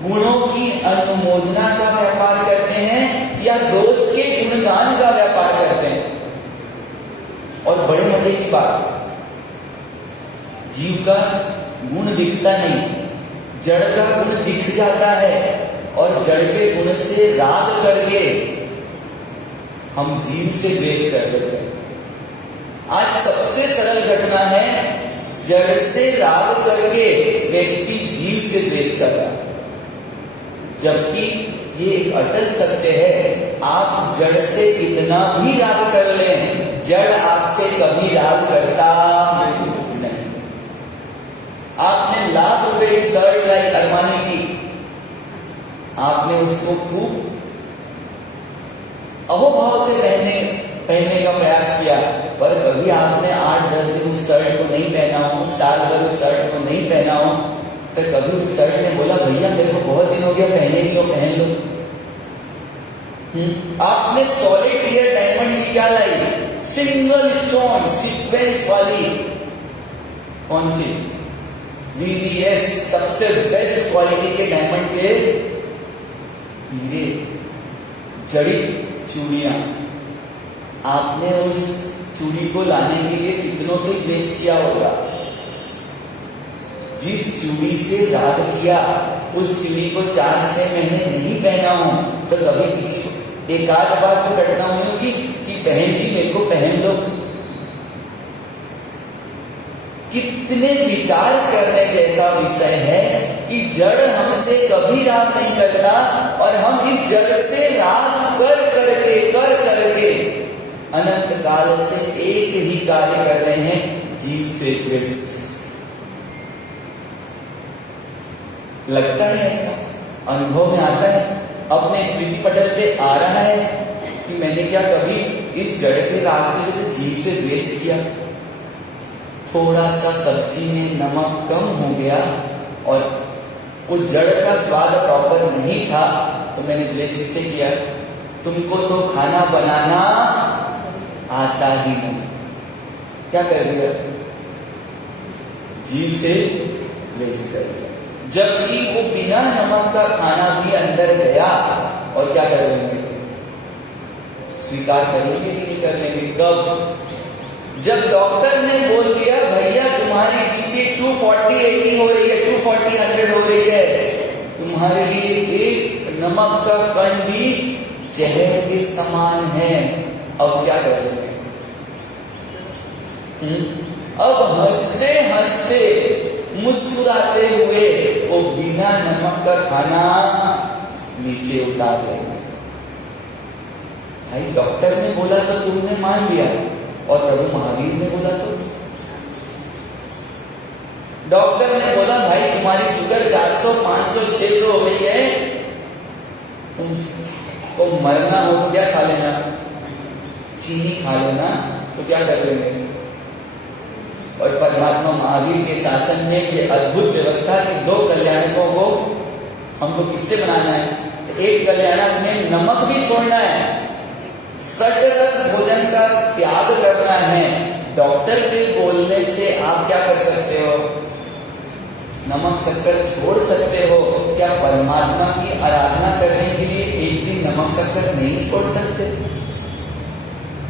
गुणों की अनुमोदना का व्यापार करते हैं या दोस्त के गुणगान का व्यापार करते हैं। और बड़े मजे की बात, जीव का गुण दिखता नहीं, जड़ का गुण दिख जाता है, और जड़ के गुण से राग करके हम जीव से द्वेष कर देते हैं। आज सबसे सरल घटना है, जड़ से राग करके व्यक्ति जीव से द्वेष कर रहा है, जबकि ये एक अटल सत्य है। आप जड़ से कितना भी राग कर लें, जड़ आपसे कभी राग करता नहीं। आपने लाख रुपए की शर्ट लाई अरमानी की, आपने उसको खूब अहोभाव से पहनने का प्रयास किया, पर कभी आपने 8-10 दिन उस शर्ट को नहीं पहना हो, साल भर उस शर्ट को नहीं पहना हो, तो कभी उस शर्ट ने बोला भैया मेरे को बहुत दिन हो गया पहने नहीं हो, पहन लो। आपने सॉलिड डायमंड की क्या लाई, सिंगल स्टोन सीक्वेंस वाली, कौन सी, VVS, सबसे बेस्ट क्वालिटी के डायमंड के हीरे जड़ित चूड़ियां, आपने उस चूड़ी को लाने के लिए कितनों से द्वेष किया होगा। जिस चूड़ी से राग किया, उस चूड़ी को 4-6 महीने नहीं पहना हो, तो कभी किसी को एक आध बार तो घटना हुई होगी कि बहन जी मेरे को पहन लो। कितने विचार करने जैसा विषय है कि जड़ हमसे कभी राग नहीं करता, और हम इस जड़ से राग कर करके अनंत काल से एक ही कार्य कर रहे हैं, जीव से द्वेष। लगता है ऐसा, अनुभव में आता है, अपने स्मृति पटल पे आ रहा है कि मैंने क्या कभी इस जड़ के राग की वजह से जीव से द्वेष किया। थोड़ा सा सब्जी में नमक कम हो गया और वो जड़ का स्वाद प्रॉपर नहीं था, तो मैंने द्वेष किससे किया, तुमको तो खाना बनाना आता ही नहीं, क्या कर दिया, जीव से द्वेष कर दिया। जबकि वो बिना नमक का खाना भी अंदर गया, और क्या कर लेंगे, स्वीकार कर लेंगे कि नहीं कर लेंगे। कब, जब डॉक्टर ने बोल दिया भैया तुम्हारी बीपी 240/80 हो रही है, 240/100 हो रही है, तुम्हारे लिए एक नमक का कण भी जहर के समान है, अब क्या करेंगे। अब हंसते हंसते मुस्कुराते हुए वो बिना नमक का खाना नीचे उतार देंगे। भाई डॉक्टर ने बोला तो तुमने मान लिया, और प्रभु महावीर ने बोला तो, डॉक्टर ने बोला भाई तुम्हारी शुगर 400, 500, 600 हो गई है, तुमको मरना हो तो क्या खा लेना, चीनी खा लेना, तो क्या कर लेंगे। और परमात्मा महावीर के शासन में ये अद्भुत व्यवस्था कि 2 कल्याणकों को हमको किससे बनाना है, तो एक कल्याणक में नमक भी छोड़ना है, सटरस भोजन का त्याग करना है। डॉक्टर के बोलने से आप क्या कर सकते हो, नमक शक्कर छोड़ सकते हो, क्या परमात्मा की आराधना करने के लिए एक दिन नमक शक्कर नहीं छोड़ सकते।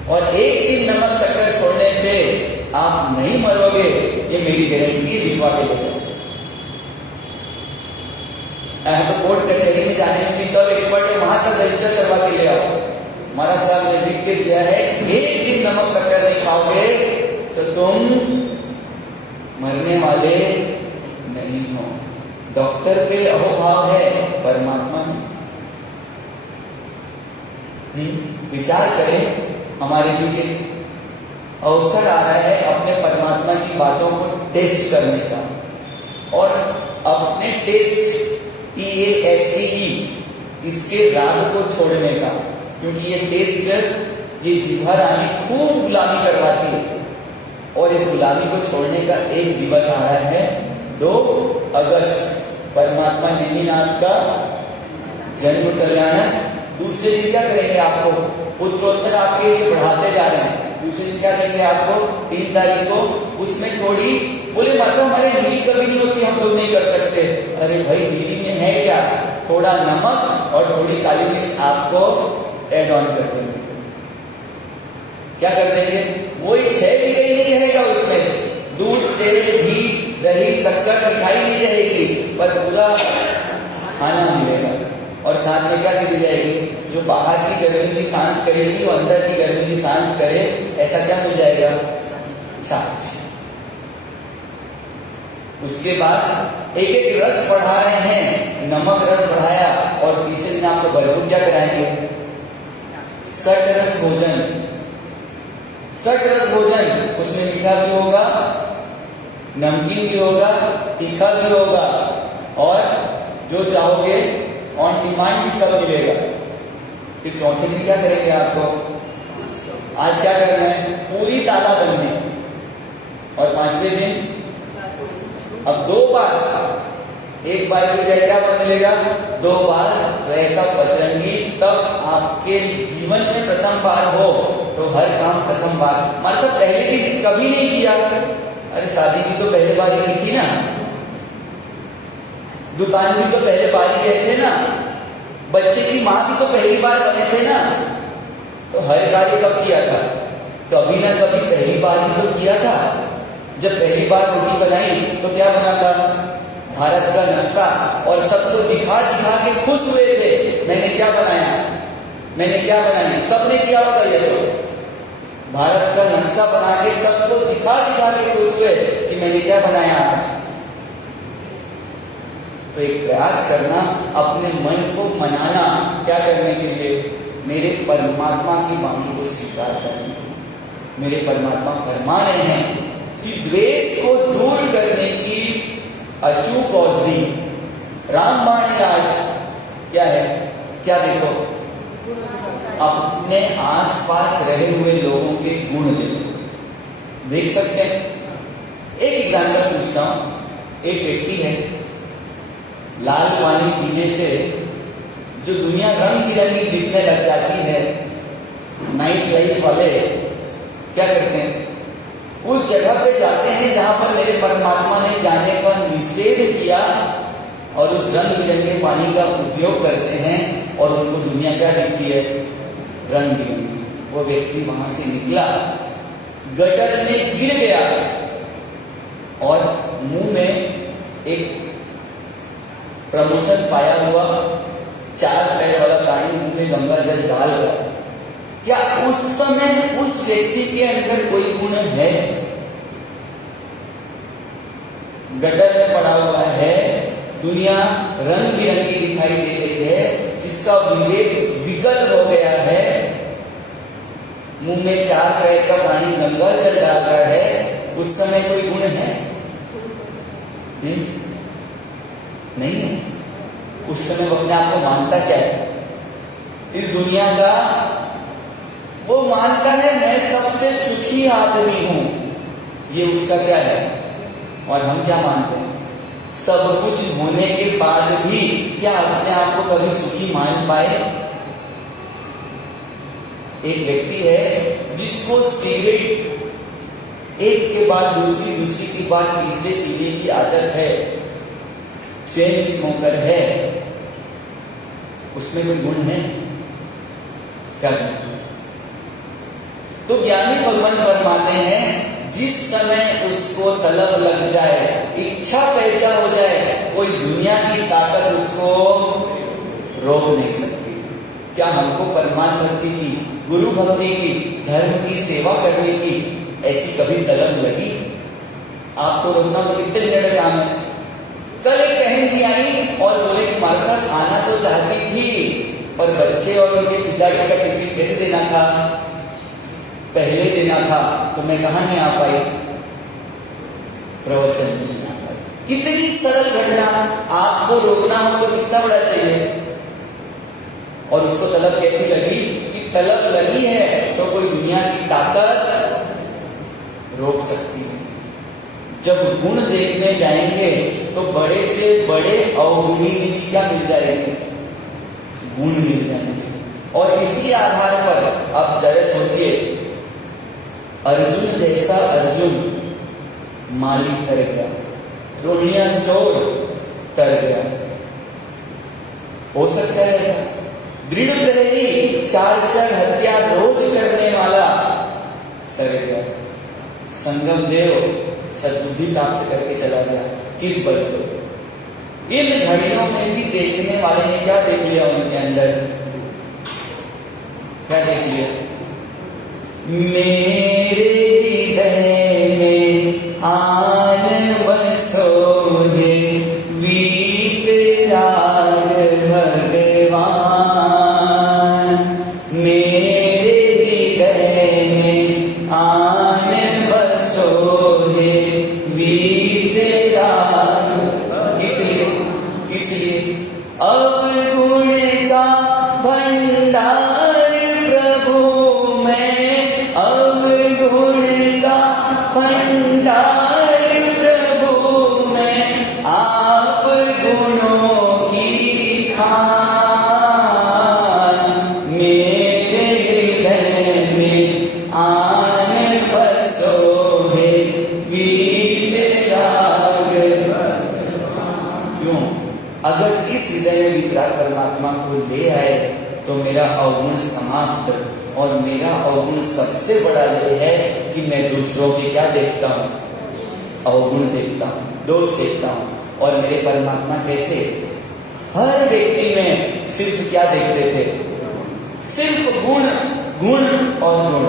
और एक दिन नमक शक्कर छोड़ने से आप नहीं मरोगे, ये मेरी गारंटी है, लिखवा के ले जाओ। तो कोर्ट कचहरी में जाने में सब एक्सपर्ट है, वहां तक रजिस्टर करवा के ले आओ। महाराज साहब ने लिख के दिया है एक दिन नमक शक्कर नहीं खाओगे तो तुम मरने वाले नहीं हो। डॉक्टर पे अहोभाव है, परमात्मा नहीं। विचार करें, हमारे पीछे अवसर आ रहा है अपने परमात्मा की बातों को टेस्ट करने का, और अपने टेस्ट TASTE इसके राग को छोड़ने का, क्योंकि ये टेस्ट, ये जिह्वा रानी खूब गुलामी करवाती है, और इस गुलामी को छोड़ने का एक दिवस आ रहा है 2 अगस्त, परमात्मा नेमिनाथ का जन्म कल्याण। दूसरे दिन क्या करेंगे? आपको उत्तरोत्तर आपके लिए बढ़ाते जा रहे हैं। दूसरे दिन क्या करेंगे आपको? 3 तारीख को, उसमें थोड़ी बोले मतलब हमारे नीली कभी नहीं होती, हम लोग नहीं कर सकते। अरे भाई, नीली में है क्या? थोड़ा नमक और थोड़ी काली मिर्च आपको एड ऑन कर देंगे। क्या कर देंगे? वही 6 भी कहीं नहीं रहेगा उसमें, दूध, तेल, घी, दही, शक्कर, मिठाई नहीं रहेगी, पर पूरा खाना मिलेगा। और साथ में क्या दी जाएगी? जो बाहर की गर्मी की शांत करेगी और अंदर की गर्मी की शांत करे, ऐसा क्या मिल जाएगा? छाछ। उसके बाद एक एक रस बढ़ा रहे हैं, नमक रस बढ़ाया, और तीसरे दिन आपको भरपूर क्या कराएंगे? सठ रस भोजन। सठ रस भोजन, उसमें मीठा भी होगा, नमकीन भी होगा, तीखा भी होगा, और जो चाहोगे ऑन डिमांड भी सब मिलेगा। फिर चौथे दिन क्या करेंगे? आपको आज क्या करना है? पूरी तालाबंदी। और 5वें दिन अब 2 बार, एक बार की बजाय क्या मिलेगा? 2 बार वैसा बजरंगी, तब आपके जीवन में प्रथम बार हो तो हर काम प्रथम बार। हमारे साथ पहले की दिन कभी नहीं किया। अरे शादी की तो पहले बार की थी ना, दुकान भी तो पहले बार ही गए थे ना, बच्चे की माँ भी तो पहली बार बने थे ना। तो हर कार्य कब किया था? कभी ना कभी पहली बार ही तो किया था। जब पहली बार रोटी बनाई तो क्या बना था? भारत का नक्शा, और सबको दिखा दिखा के खुश हुए थे, मैंने क्या बनाया, मैंने क्या बनाई। सबने किया होगा ये तो। भारत का नक्शा बना के सबको दिखा दिखा के खुश हुए कि मैंने क्या बनाया आज। तो एक प्रयास करना, अपने मन को मनाना, क्या करने के लिए? मेरे परमात्मा की वाणी को स्वीकार करने के लिए। मेरे परमात्मा फरमा रहे हैं कि द्वेष को दूर करने की अचूक औषधि रामबाणी आज क्या है? क्या देखो, अपने आसपास रहे हुए लोगों के गुण देखो, देख सकते हैं। एक एग्जाम्पल पूछता हूं। एक व्यक्ति है, लाल पानी पीने से जो दुनिया रंग बिरंगी दिखने लग जाती है, नाइट लाइफ वाले क्या करते हैं? उस जगह पे जाते हैं जहां पर मेरे परमात्मा ने जाने का निषेध किया, और उस रंग बिरंगे पानी का उपयोग करते हैं, और उनको दुनिया क्या दिखती है? रंग बिरंगी। वो व्यक्ति वहां से निकला, गटर में गिर गया, और मुंह में एक प्रमोशन पाया हुआ 4 पैर वाला प्राणी मुंह में गंगा जल डाल रहा। क्या उस समय उस व्यक्ति के अंदर कोई गुण है? गटर में पड़ा हुआ है, दुनिया रंग बिरंगी दिखाई दे रही है, जिसका विवेक विकल हो गया है, मुंह में 4 पैर का प्राणी गंगा जल डाल रहा है, उस समय कोई गुण है? नहीं है। उस समय वो अपने आप को मानता क्या है? इस दुनिया का वो मानता है मैं सबसे सुखी आदमी हूं, ये उसका क्या है। और हम क्या मानते हैं? सब कुछ होने के बाद भी क्या अपने आप को कभी सुखी मान पाए? एक व्यक्ति है जिसको सिगरेट एक के बाद दूसरी, दूसरी के बाद तीसरे पीने की आदत है, चेन स्मोकर है, उसमें कोई गुण है क्या? तो ज्ञानी भगवान फरमाते हैं जिस समय उसको तलब लग जाए, इच्छा पैदा हो जाए, कोई दुनिया की ताकत उसको रोक नहीं सकती। क्या हमको परमान भक्ति की, गुरु भक्ति की, धर्म की सेवा करने की ऐसी कभी तलब लगी? आपको रोकना तो कितने मिनट का काम है। कल एक बहन जी भी आई और बोले कि हमारे साथ आना तो चाहती थी, पर बच्चे और उनके पिताजी का टिफिन कैसे देना था, पहले देना था, तो मैं कहाँ नहीं आ पाई, प्रवचन में नहीं आ पाई। कितनी सरल घटना, आपको रोकना हो तो कितना बड़ा चाहिए। और उसको तलब कैसी लगी कि तलब लगी है तो कोई दुनिया की ताकत रोक सकती है। जब गुण देखने जाएंगे तो बड़े से बड़े अवगुणी निधि क्या मिल जाएंगे, गुण मिल जाएंगे। और इसी आधार पर अब जरा सोचिए, अर्जुन जैसा अर्जुन मालिक तर गया, रोहिणिया चोर तर गया, हो सकता है ऐसा। दृढ़ प्रहरी 4 हत्या रोज करने वाला तर गया, संगम देव सद्बुद्धि प्राप्त करके चला गया, किस बल पर। इन घड़ियों में भी देखने वाले ने क्या देख लिया, उनके अंदर क्या देख लिया, मेरे हृदय में आन बसोगे वीतराग भगवान, मेरे हृदय में आन बसोगे वीतराग। किसलिए अवगुण का भंडार प्रभु मैं, अवगुण का भंडार प्रभु मैं, आप गुणों की खान, मेरे हृदय में आन बसोगे वीतराग। क्यों? अगर इस हृदय में वितराग परमात्मा को ले आए तो मेरा अवगुण समाप्त। और मेरा अवगुण सबसे बड़ा ये है कि मैं दूसरों के क्या देखता हूँ, अवगुण देखता हूँ, दोष देखता हूँ। और मेरे परमात्मा कैसे हर व्यक्ति में सिर्फ क्या देखते थे, सिर्फ गुण, गुण और गुण।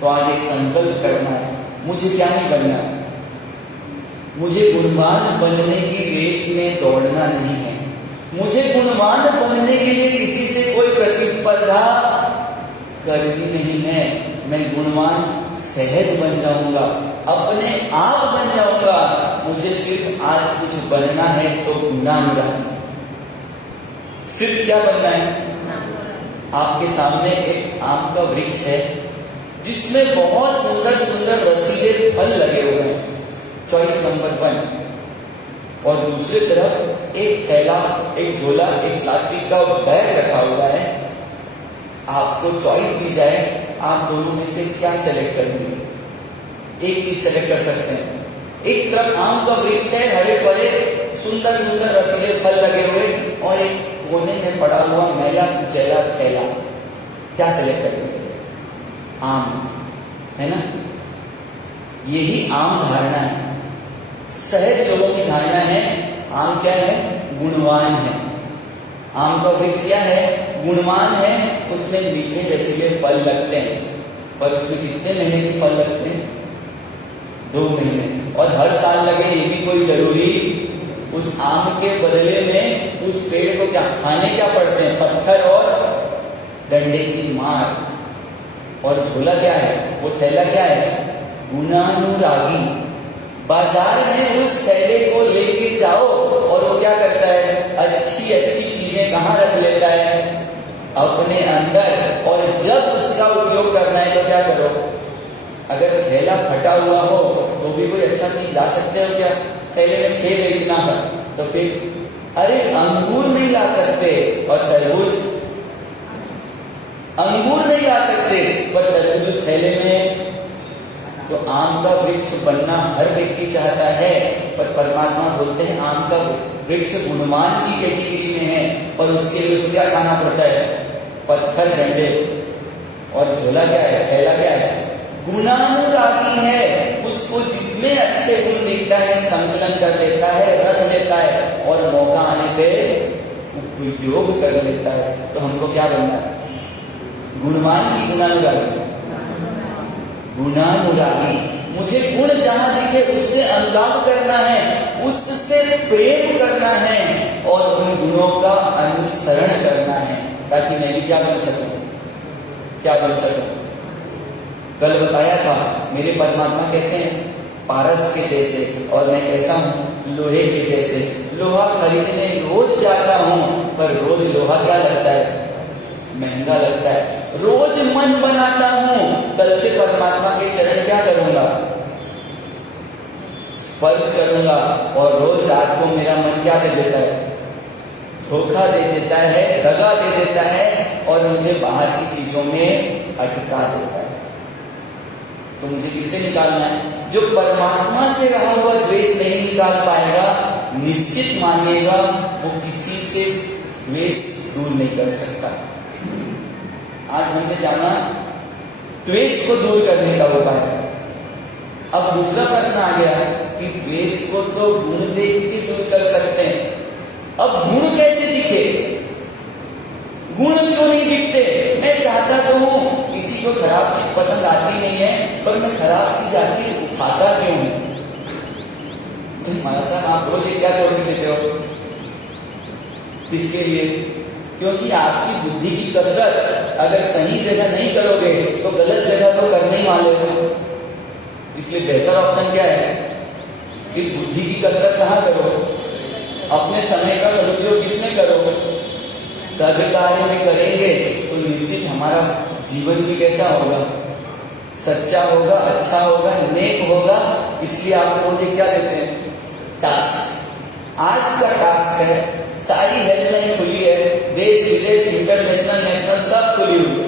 तो आज एक संकल्प करना है, मुझे क्या नहीं बनना है, मुझे गुणवान बनने की रेस में दौड़ना नहीं है, मुझे गुणवान बनने के लिए किसी से कोई प्रतिस्पर्धा करनी नहीं है। मैं गुणवान सहज बन जाऊंगा, अपने आप बन जाऊंगा। मुझे सिर्फ आज कुछ बनना है तो गुणानुरागी। सिर्फ क्या बनना है, आपके सामने एक आम का वृक्ष है जिसमें बहुत सुंदर सुंदर रसीले फल लगे हुए हैं, चॉइस नंबर 1। और दूसरी तरफ एक थैला, एक झोला, एक प्लास्टिक का बैग रखा हुआ है। आपको चॉइस दी जाए, आप दोनों में से क्या सेलेक्ट करेंगे? एक चीज सेलेक्ट कर सकते हैं। एक तरफ आम का वृक्ष है, हरे भरे सुंदर सुंदर रसीले फल लगे हुए, और एक कोने में पड़ा हुआ मैला कुचैला थैला। क्या सेलेक्ट करेंगे? आम, है ना? यही आम धारणा है, सहज लोगों की धारणा है। आम क्या है? गुणवान है। आम का वृक्ष क्या है? गुणवान है। उसमें मीठे रसीले फल लगते हैं, पर उसमें कितने महीने के फल लगते हैं? 2 महीने। और हर साल लगे ये भी कोई जरूरी? उस आम के बदले में उस पेड़ को क्या खाने क्या पड़ते हैं? पत्थर और डंडे की मार। और झोला क्या है? वो थैला क्या है? गुणानुरागी। बाजार में उस थैले को लेके जाओ और वो क्या करता है? अच्छी अच्छी चीजें कहाँ रख लेता है? अपने अंदर। और जब उसका उपयोग करना है तो क्या करो? अगर थैला फटा हुआ हो तो भी कोई अच्छा चीज ला सकते हो क्या? थैले में छेद है इतना सा, तो फिर अरे अंगूर नहीं ला सकते और तरबूज, अंगूर नहीं ला सकते पर तरबूज उस थैले में। तो आम का वृक्ष बनना हर व्यक्ति चाहता है, पर परमात्मा बोलते हैं आम का वृक्ष गुणवान की कैटेगरी में है, पर उसके लिए उसको क्या खाना पड़ता है? पत्थर डंडे। और झोला क्या है? थैला क्या है? गुणानुरागी है। उसको जिसमें अच्छे गुण दिखता है संकलन कर लेता है, रख लेता है, और मौका आने पे उपयोग कर लेता है। तो हमको क्या बनना है? गुणवान की गुणानुरागी? गुणानुरागी। मुझे गुण जहां दिखे उससे अनुराग करना है, उससे प्रेम करना है और उन गुणों का अनुसरण करना है, ताकि मैं भी क्या बन सकूं, क्या बन सकूं। कल बताया था मेरे परमात्मा कैसे हैं, पारस के जैसे, और मैं कैसा हूं, लोहे के जैसे। लोहा खरीदने रोज जाता हूं, पर रोज लोहा क्या लगता है, महंगा लगता है। रोज मन बनाता हूं, कल से परमात्मा के चरण क्या करूंगा, स्पर्श करूंगा, और रोज रात को मेरा मन क्या दे देता है, धोखा दे देता है, दगा दे देता है, और मुझे बाहर की चीजों में अटका देता है। तो मुझे किससे निकालना है, जो परमात्मा से रहा हुआ द्वेष नहीं निकाल पाएगा, निश्चित मानिएगा वो किसी से द्वेष दूर नहीं कर सकता। आज हमने जाना द्वेष को दूर करने का उपाय। अब दूसरा प्रश्न आ गया कि द्वेष को तो गुण देख के दूर कर सकते हैं, अब गुण कैसे दिखे, गुण क्यों नहीं दिखते। मैं चाहता तो हूं, किसी को खराब चीज पसंद आती नहीं है, पर मैं खराब चीज आखिर उठाता क्यों हूं। माना साहब आप रोज क्या छोड़ के देते हो, किसके लिए, क्योंकि आपकी बुद्धि की कसरत अगर सही जगह नहीं करोगे तो गलत जगह तो करने ही वाले हो। इसलिए बेहतर ऑप्शन क्या है, इस बुद्धि की कसरत कहां करो, अपने समय का सदुपयोग किसमें करो, सद्कार्य में करेंगे तो निश्चित हमारा जीवन भी कैसा होगा, सच्चा होगा, अच्छा होगा, नेक होगा। इसलिए आप मुझे क्या देते हैं, टास्क। आज का टास्क है, सारी हेल्पलाइन खुली है, देश विदेश इंटरनेशनल नेशनल सब खुली हुई है,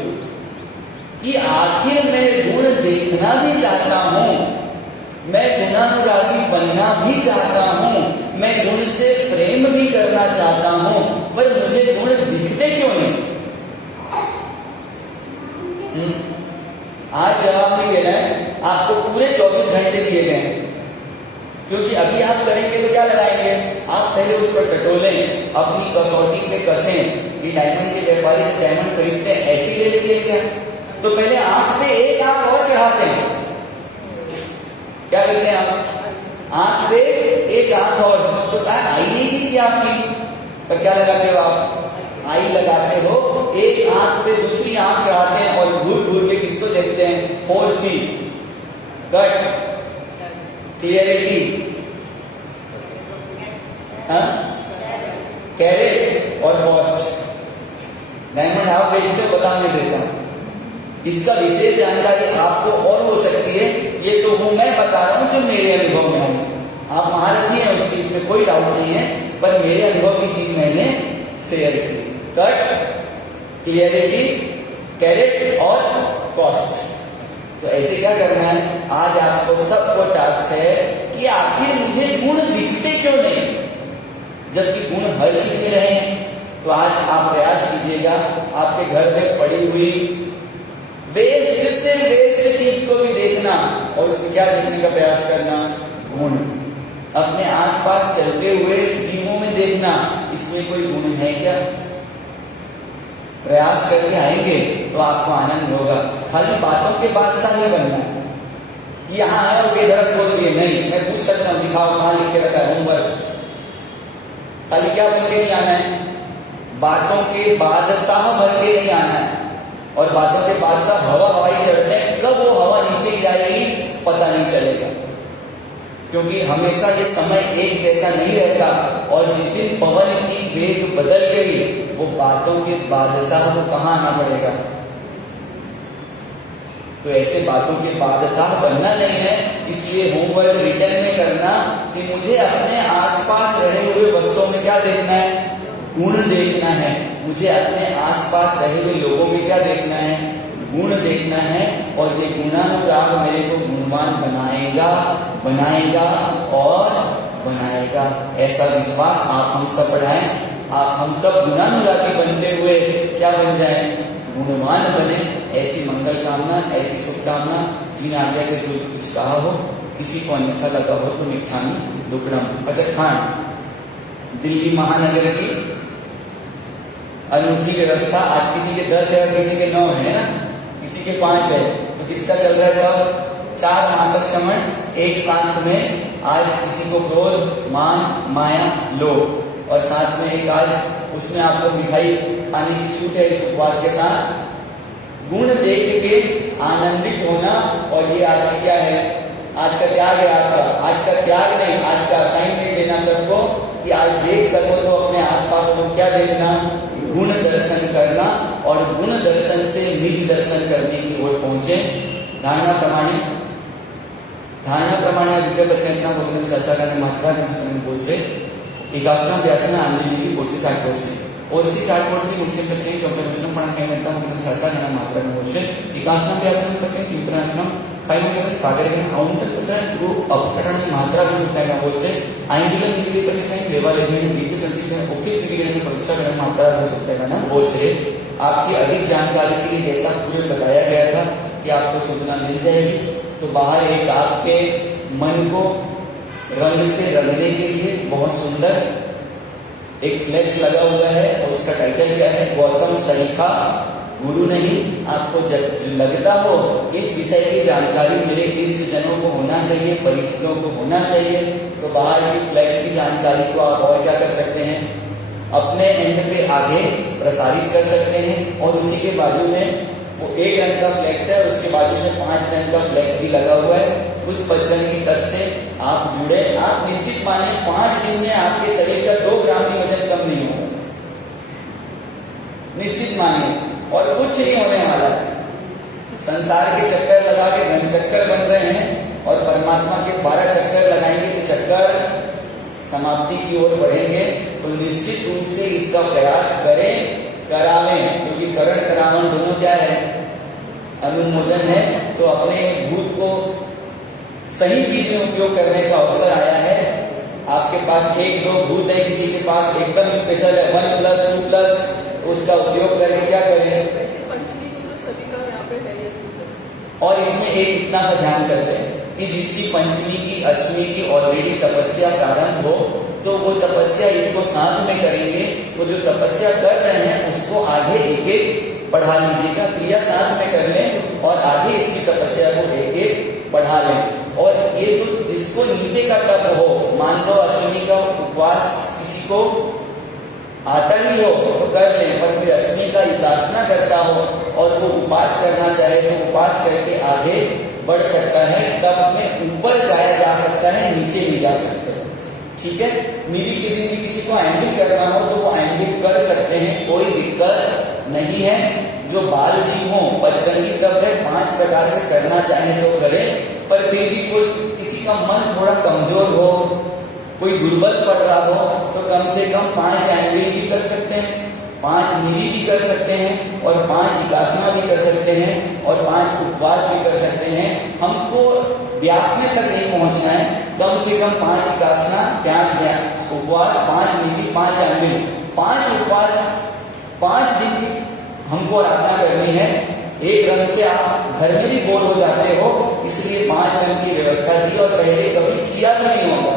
कि आखिर मैं गुण देखना भी चाहता हूं, मैं गुणानुरागी बनना भी चाहता हूं, मैं गुण से प्रेम भी करना चाहता हूं, पर मुझे गुण दिखते क्यों नहीं। आज जवाब नहीं देना है, आपको पूरे 24 घंटे दिए गए हैं, क्योंकि अभी आप करेंगे तो क्या लगाएंगे, आप पहले उस पर टटोलें, अपनी कसौटी पे कसें कि डायमंड के व्यापारी डायमंड खरीदते हैं ऐसे ही ले लेंगे क्या, तो पहले आंख पे एक आंख और चढ़ाते हैं। क्या करते हैं आप, आंख पे एक आंख और, तो क्या आई नहीं थी क्या आपकी, तो क्या लगाते हो आप, आई लगाते हो, एक आंख पे दूसरी आंख चढ़ाते हैं और घूर घूर के किसको देखते हैं, 4C, कट, क्लियरिटी, कैरेट और कॉस्ट। डायमंड आप बेचते हो, बता मैं देता हूं, इसका विशेष जानकारी आपको और हो सकती है, ये तो वो मैं बता रहा हूं जो मेरे अनुभव में आई। आप महारथी हैं उस चीज में कोई डाउट नहीं है, पर मेरे अनुभव की चीज मैंने शेयर की। कट, क्लियरिटी, कैरेट और कॉस्ट। तो ऐसे क्या करना है, आज आपको सबको टास्क है कि आखिर मुझे गुण दिखते क्यों नहीं, जबकि गुण हर चीज में रहे। तो आज आप प्रयास कीजिएगा, आपके घर में पड़ी हुई वेस्ट से वेस्ट चीज को भी देखना और उसमें क्या देखने का प्रयास करना, गुण। अपने आसपास चलते हुए जीवों में देखना, इसमें कोई गुण है क्या। प्रयास करके आएंगे तो आपको आनंद होगा। खाली बातों के बादशाह नहीं बनना है, यहाँ आया वो बेधड़क बोल दिए नहीं, मैं पूछ सकता हूँ, दिखाओ कहाँ लिख के रखा है होमवर्क। खाली क्या बन के नहीं आना है, बातों के बादशाह बन के नहीं आना है। और बातों के बादशाह हवा हवाई चढ़ते हैं, कब वो हवा नीचे गिराएगी पता नहीं चलेगा, क्योंकि हमेशा ये समय एक जैसा नहीं रहता। और जिस दिन पवन की वेग बदल गई, वो बातों के बादशाह को कहाँ आना पड़ेगा। तो ऐसे बातों के बादशाह बनना नहीं है, इसलिए होमवर्क रिटर्न में करना कि मुझे अपने आसपास रहे हुए वस्तुओं में क्या देखना है, गुण देखना है। मुझे अपने आसपास रहे हुए लोगों में क्या देखना है, गुण देखना है। और ये गुणानुराग मेरे को गुणवान बनाएगा, बनाएगा और बनाएगा। ऐसा विश्वास आप हम सब बढ़ाएं, आप हम सब गुणानुरागी बनते हुए क्या बन जाएं, गुणवान बने। ऐसी मंगल कामना, ऐसी शुभकामना। जिन आज्ञा के कुछ कहा हो, किसी को अन्यथा लगा हो तो इच्छामी दुक्कड़म। अच्छा खान, दिल्ली महानगर की अनूठी व्यवस्था। आज किसी के 10 है, किसी के 9 है ना, किसी के 5 है, तो किसका चल रहा है तब, 4 मासक्षमण एक साथ में, आज किसी को क्रोध, मान, माया, लोभ, और साथ में एक आज उसमें आपको मिठाई खाने की छूट है इस उपवास के साथ। गुण देख के आनंदित होना, और ये आज की क्या है, आज का त्याग है आपका। आज का त्याग नहीं, आज का असाइनमेंट देना सबको कि आज देख सको तो अपने आसपास को क्या देखना, गुण दर्शन करना, और गुण दर्शन से निज दर्शन करने की ओर पहुंचे। धारणा प्रमाणे विक्रय पचना भोजन शास्त्र मात्रा पोषे एकासना व्यासना आंदोलन की कोशिश 8 वर्ष और इसी 60 वर्ष मुझसे पचने चौपन पण शास्त्र मात्रा पोषे एकासना व्यासना पचने तीव्रासनम सागर अपकरण मात्रा से आंदोलन परीक्षा मात्रा से आपकी अधिक जानकारी के लिए जैसा पूर्व बताया गया था कि आपको सूचना मिल जाएगी। तो बाहर एक आपके मन को रंग से रंगने के लिए बहुत सुंदर एक फ्लेक्स लगा हुआ है और उसका टाइटल क्या है, गौतम सरीखा गुरु नहीं। आपको जब लगता हो इस विषय की जानकारी मेरे इष्ट जनों को होना चाहिए, परिचितों को होना चाहिए, तो बाहर की फ्लेक्स की जानकारी को आप और क्या कर सकते हैं, अपने एंड पे आगे प्रसारित कर सकते हैं। और उसी के बाजू में वो 1 रंग का फ्लेक्स है और उसके बाजू में 5 रंग का फ्लेक्स भी लगा हुआ है। उस बजरंगी तट से आप जुड़े, आप निश्चित माने 5 दिन में आपके शरीर का 2 ग्राम भी वजन कम नहीं होगा, निश्चित मानिए, और कुछ नहीं होने वाला है। संसार के चक्कर लगा के घन चक्कर बन रहे हैं और परमात्मा के 12 चक्कर लगाएंगे तो चक्कर समाप्ति की ओर बढ़ेंगे। तो निश्चित रूप से इसका प्रयास करें, करावें, क्योंकि करण करावन दोनों क्या है, अनुमोदन है। तो अपने भूत को सही चीज में उपयोग करने का अवसर आया है। आपके पास 1-2 भूत है, किसी के पास एकदम स्पेशल है 1+, 2+, उसका उपयोग करके क्या करें। वैसे पंचमी तो सभी का यहाँ पे है। और इसमें एक इतना सा ध्यान करते हैं कि जिसकी पंचमी की, अष्टमी की ऑलरेडी तपस्या प्रारंभ हो तो वो तपस्या इसको साथ में करेंगे। तो जो तपस्या कर रहे हैं उसको आगे एक बढ़ा लीजिएगा, क्रिया साथ में कर लें और आगे इसकी तपस्या को एक बढ़ा लें। और ये तो जिसको नीचे का तप हो, मान लो अष्टमी का उपवास किसी को आता ही हो तो कर लें, पर कोई अष्टमी का उपासना करता हो और वो उपास करना चाहे तो उपास करके आगे बढ़ सकता है, तब में ऊपर जाया जा सकता है, नीचे नहीं जा सकते। ठीक है, निधि के दिन भी किसी को एंडिंग करना हो तो वो एंडिंग कर सकते हैं, कोई दिक्कत नहीं है। जो बाल जीव हो बजरंगी तब है 5 प्रकार से करना चाहे तो करें, पर फिर भी कोई किसी का मन थोड़ा कमजोर हो, कोई दुर्बल पड़ रहा हो तो कम से कम 5 एंगल भी कर सकते हैं, 5 निधि भी कर सकते हैं और 5 विकासना भी कर सकते हैं और 5 उपवास भी कर सकते हैं। हमको व्यासने तक नहीं पहुंचना है, कम से कम 5 विकासना, 5 उपवास, 5 निधि, 5 एंगल, 5 उपवास, 5 दिन की हमको आराधना करनी है। एक रंग से आप घर में भी बोर हो जाते हो, इसलिए 5 रंग की व्यवस्था दी और पहले कभी किया भी नहीं होगा,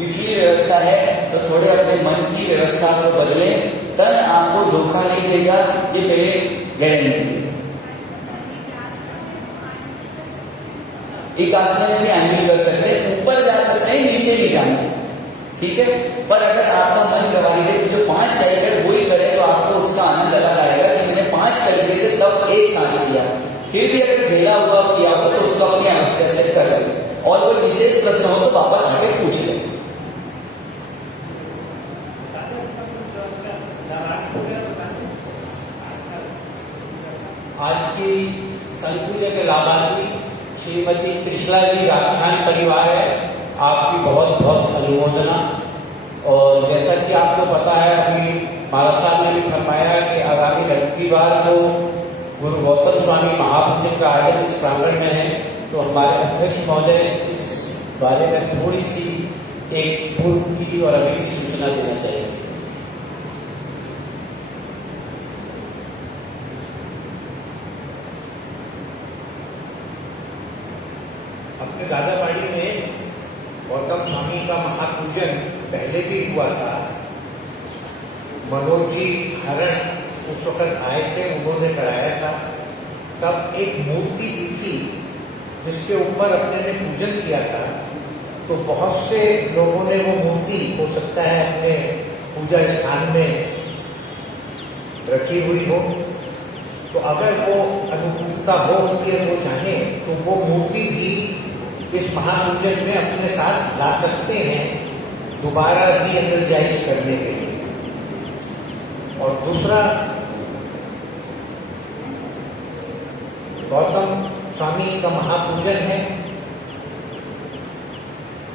इसलिए व्यवस्था है। तो थोड़े अपने मन की व्यवस्था को बदलें, तन आपको धोखा नहीं देगा, ये पहले गारंटी। एक आसन में भी एंगल कर सकते हैं, ऊपर जा सकते हैं, नीचे नहीं जाना, ठीक है। पर अगर आपका मन गवाही है तो जो 5 टाइगर वही करे तो आपको उसका आनंद अलग आएगा कि मैंने 5 तरीके से तब एक साथ किया। फिर भी अगर झेला हुआ किया हो तो उसको अपनी अवस्था से कर लें और कोई विशेष प्रश्न हो तो वापस आके पूछ लें। आज की संत पूजा के लाभार्थी श्रीमती त्रिशला जी राख्यान परिवार है, आपकी बहुत बहुत अनुमोदना। और जैसा कि आपको पता है, अभी महाराज साहब ने भी फरमाया कि आगामी रविवार को गुरु गौतम स्वामी महापूजन का आयोजन इस प्रांगण में है, तो हमारे अध्यक्ष महोदय इस बारे में थोड़ी सी एक पूर्व की और अभी की सूचना देना चाहिए। अपने दादाबाड़ी में गौतम स्वामी का महापूजन पहले भी हुआ था। मनोज जी हरण उस वक्त आए थे, उन्होंने कराया था। तब एक मूर्ति भी थी जिसके ऊपर अपने ने पूजन किया था, तो बहुत से लोगों ने वो मूर्ति हो सकता है अपने पूजा स्थान में रखी हुई हो, तो अगर वो अनुकूलता हो उनकी, वो चाहे तो वो मूर्ति भी इस महापूजन में अपने साथ ला सकते हैं, दोबारा री एनर्जाइज करने के लिए। और दूसरा, गौतम स्वामी का महापूजन है।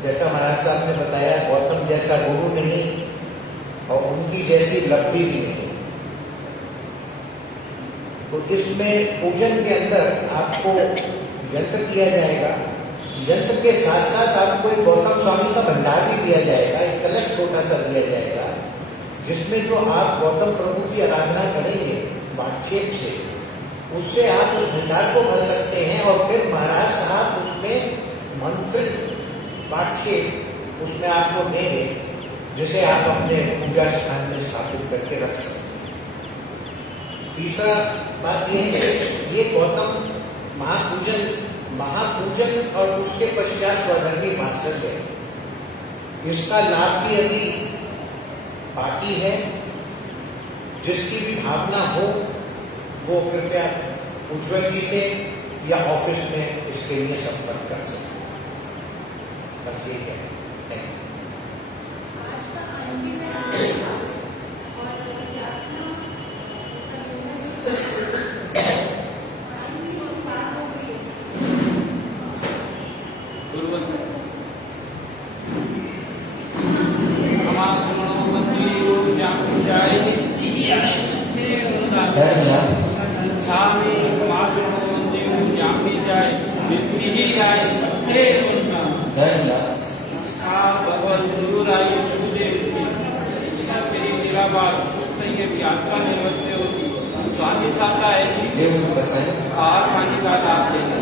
जैसा महाराज साहब ने बताया, गौतम जैसा गुरु नहीं और उनकी जैसी लब्धि भी नहीं। तो इसमें पूजन के अंदर आपको यंत्र दिया जाएगा, यंत्र के साथ साथ आपको एक गौतम स्वामी का भंडार भी दिया जाएगा, एक कलश छोटा सा दिया जाएगा, जिसमें जो आप गौतम प्रभु की आराधना करेंगे वाक्षेप से, उससे आप उस भंडार को भर सकते हैं और फिर महाराज साहब उसमें मंत्र वाक्षेप उसमें आपको देंगे, जिसे आप अपने पूजा स्थान में स्थापित करके रख सकते हैं। तीसरा बात यह है, ये गौतम महापूजन और उसके पश्चात स्वधर्मी मात्सर्य है। इसका लाभ भी अभी बाकी है। जिसकी भी भावना हो वो कृपया उज्ज्वल जी से या ऑफिस में इसके लिए संपर्क कर सकते हैं। बस यही है। स्वामी साता है जी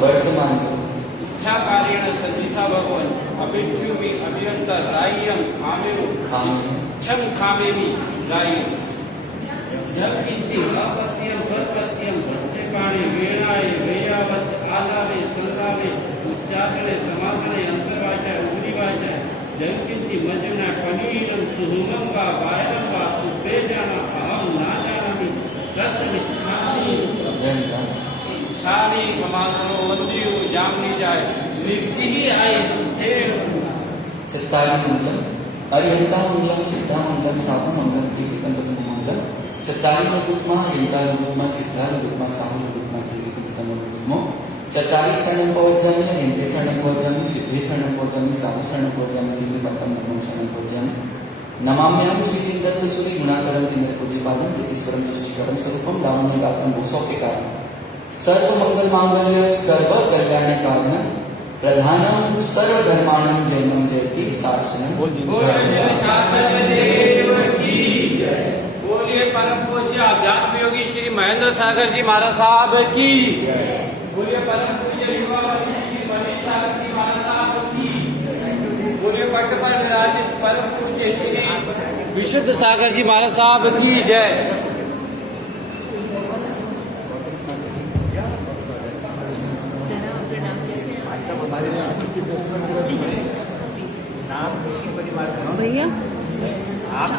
वर्तमान इच्छा कार्येण सजीसा भगवान अभिष्युमि अभियंतर राय्यम खामेरु छम खामेमि राय्यम जल किंचित अपत्यम सत्सत्यम भट्टे पाणी वेणाय वेयावत आलावे संसावे उच्चासने समासने अंतर्भाषा उग्री भाषा जल किंचित मजना पनीरम सुहुमम वा वायरम वा उद्वेजाना अहम ना जानामि रसमिच्छामि छानी कमानो वंदियो जामनी जाए निसी आए थे चित्तारी मंगलम अरिहंता मंगलम सिद्धा मंगलम साधु मंगलम त्रिपिकंत मंगलम चित्तारी मंगलमा यंता मंगलमा सिद्धा मंगलमा साधु मंगलमा त्रिपिकंत मंगलमो चित्तारी शरणं पवज्जामि यंते शरणं पवज्जामि सिद्धे शरणं पवज्जामि साधु शरणं पवज्जामि त्रिपिकंतम मंगलम शरणं पवज्जामि नमाम्यामि श्रीचिंतन सूरी गुणाकरम तिमिरकोचिपादम यतिस्वरम तुष्टिकरम स्वरूपम लावण्यगात्रम भूसौ के कारण सर्व मंगल मांगल्य सर्व कल्याण कारण प्रधानम सर्व धर्माणम जयमं जयति शासनम। बोलिए परम पूज्य अध्यात्म योगी श्री महेंद्र सागर जी महाराज साहब की। बोलिए परम पूज्य युवा श्री मनीष सागर जी महाराज साहब की। बोलिए पट पर विराजित परम पूज्य श्री विशुद्ध सागर जी महाराज साहब की जय। भैया आप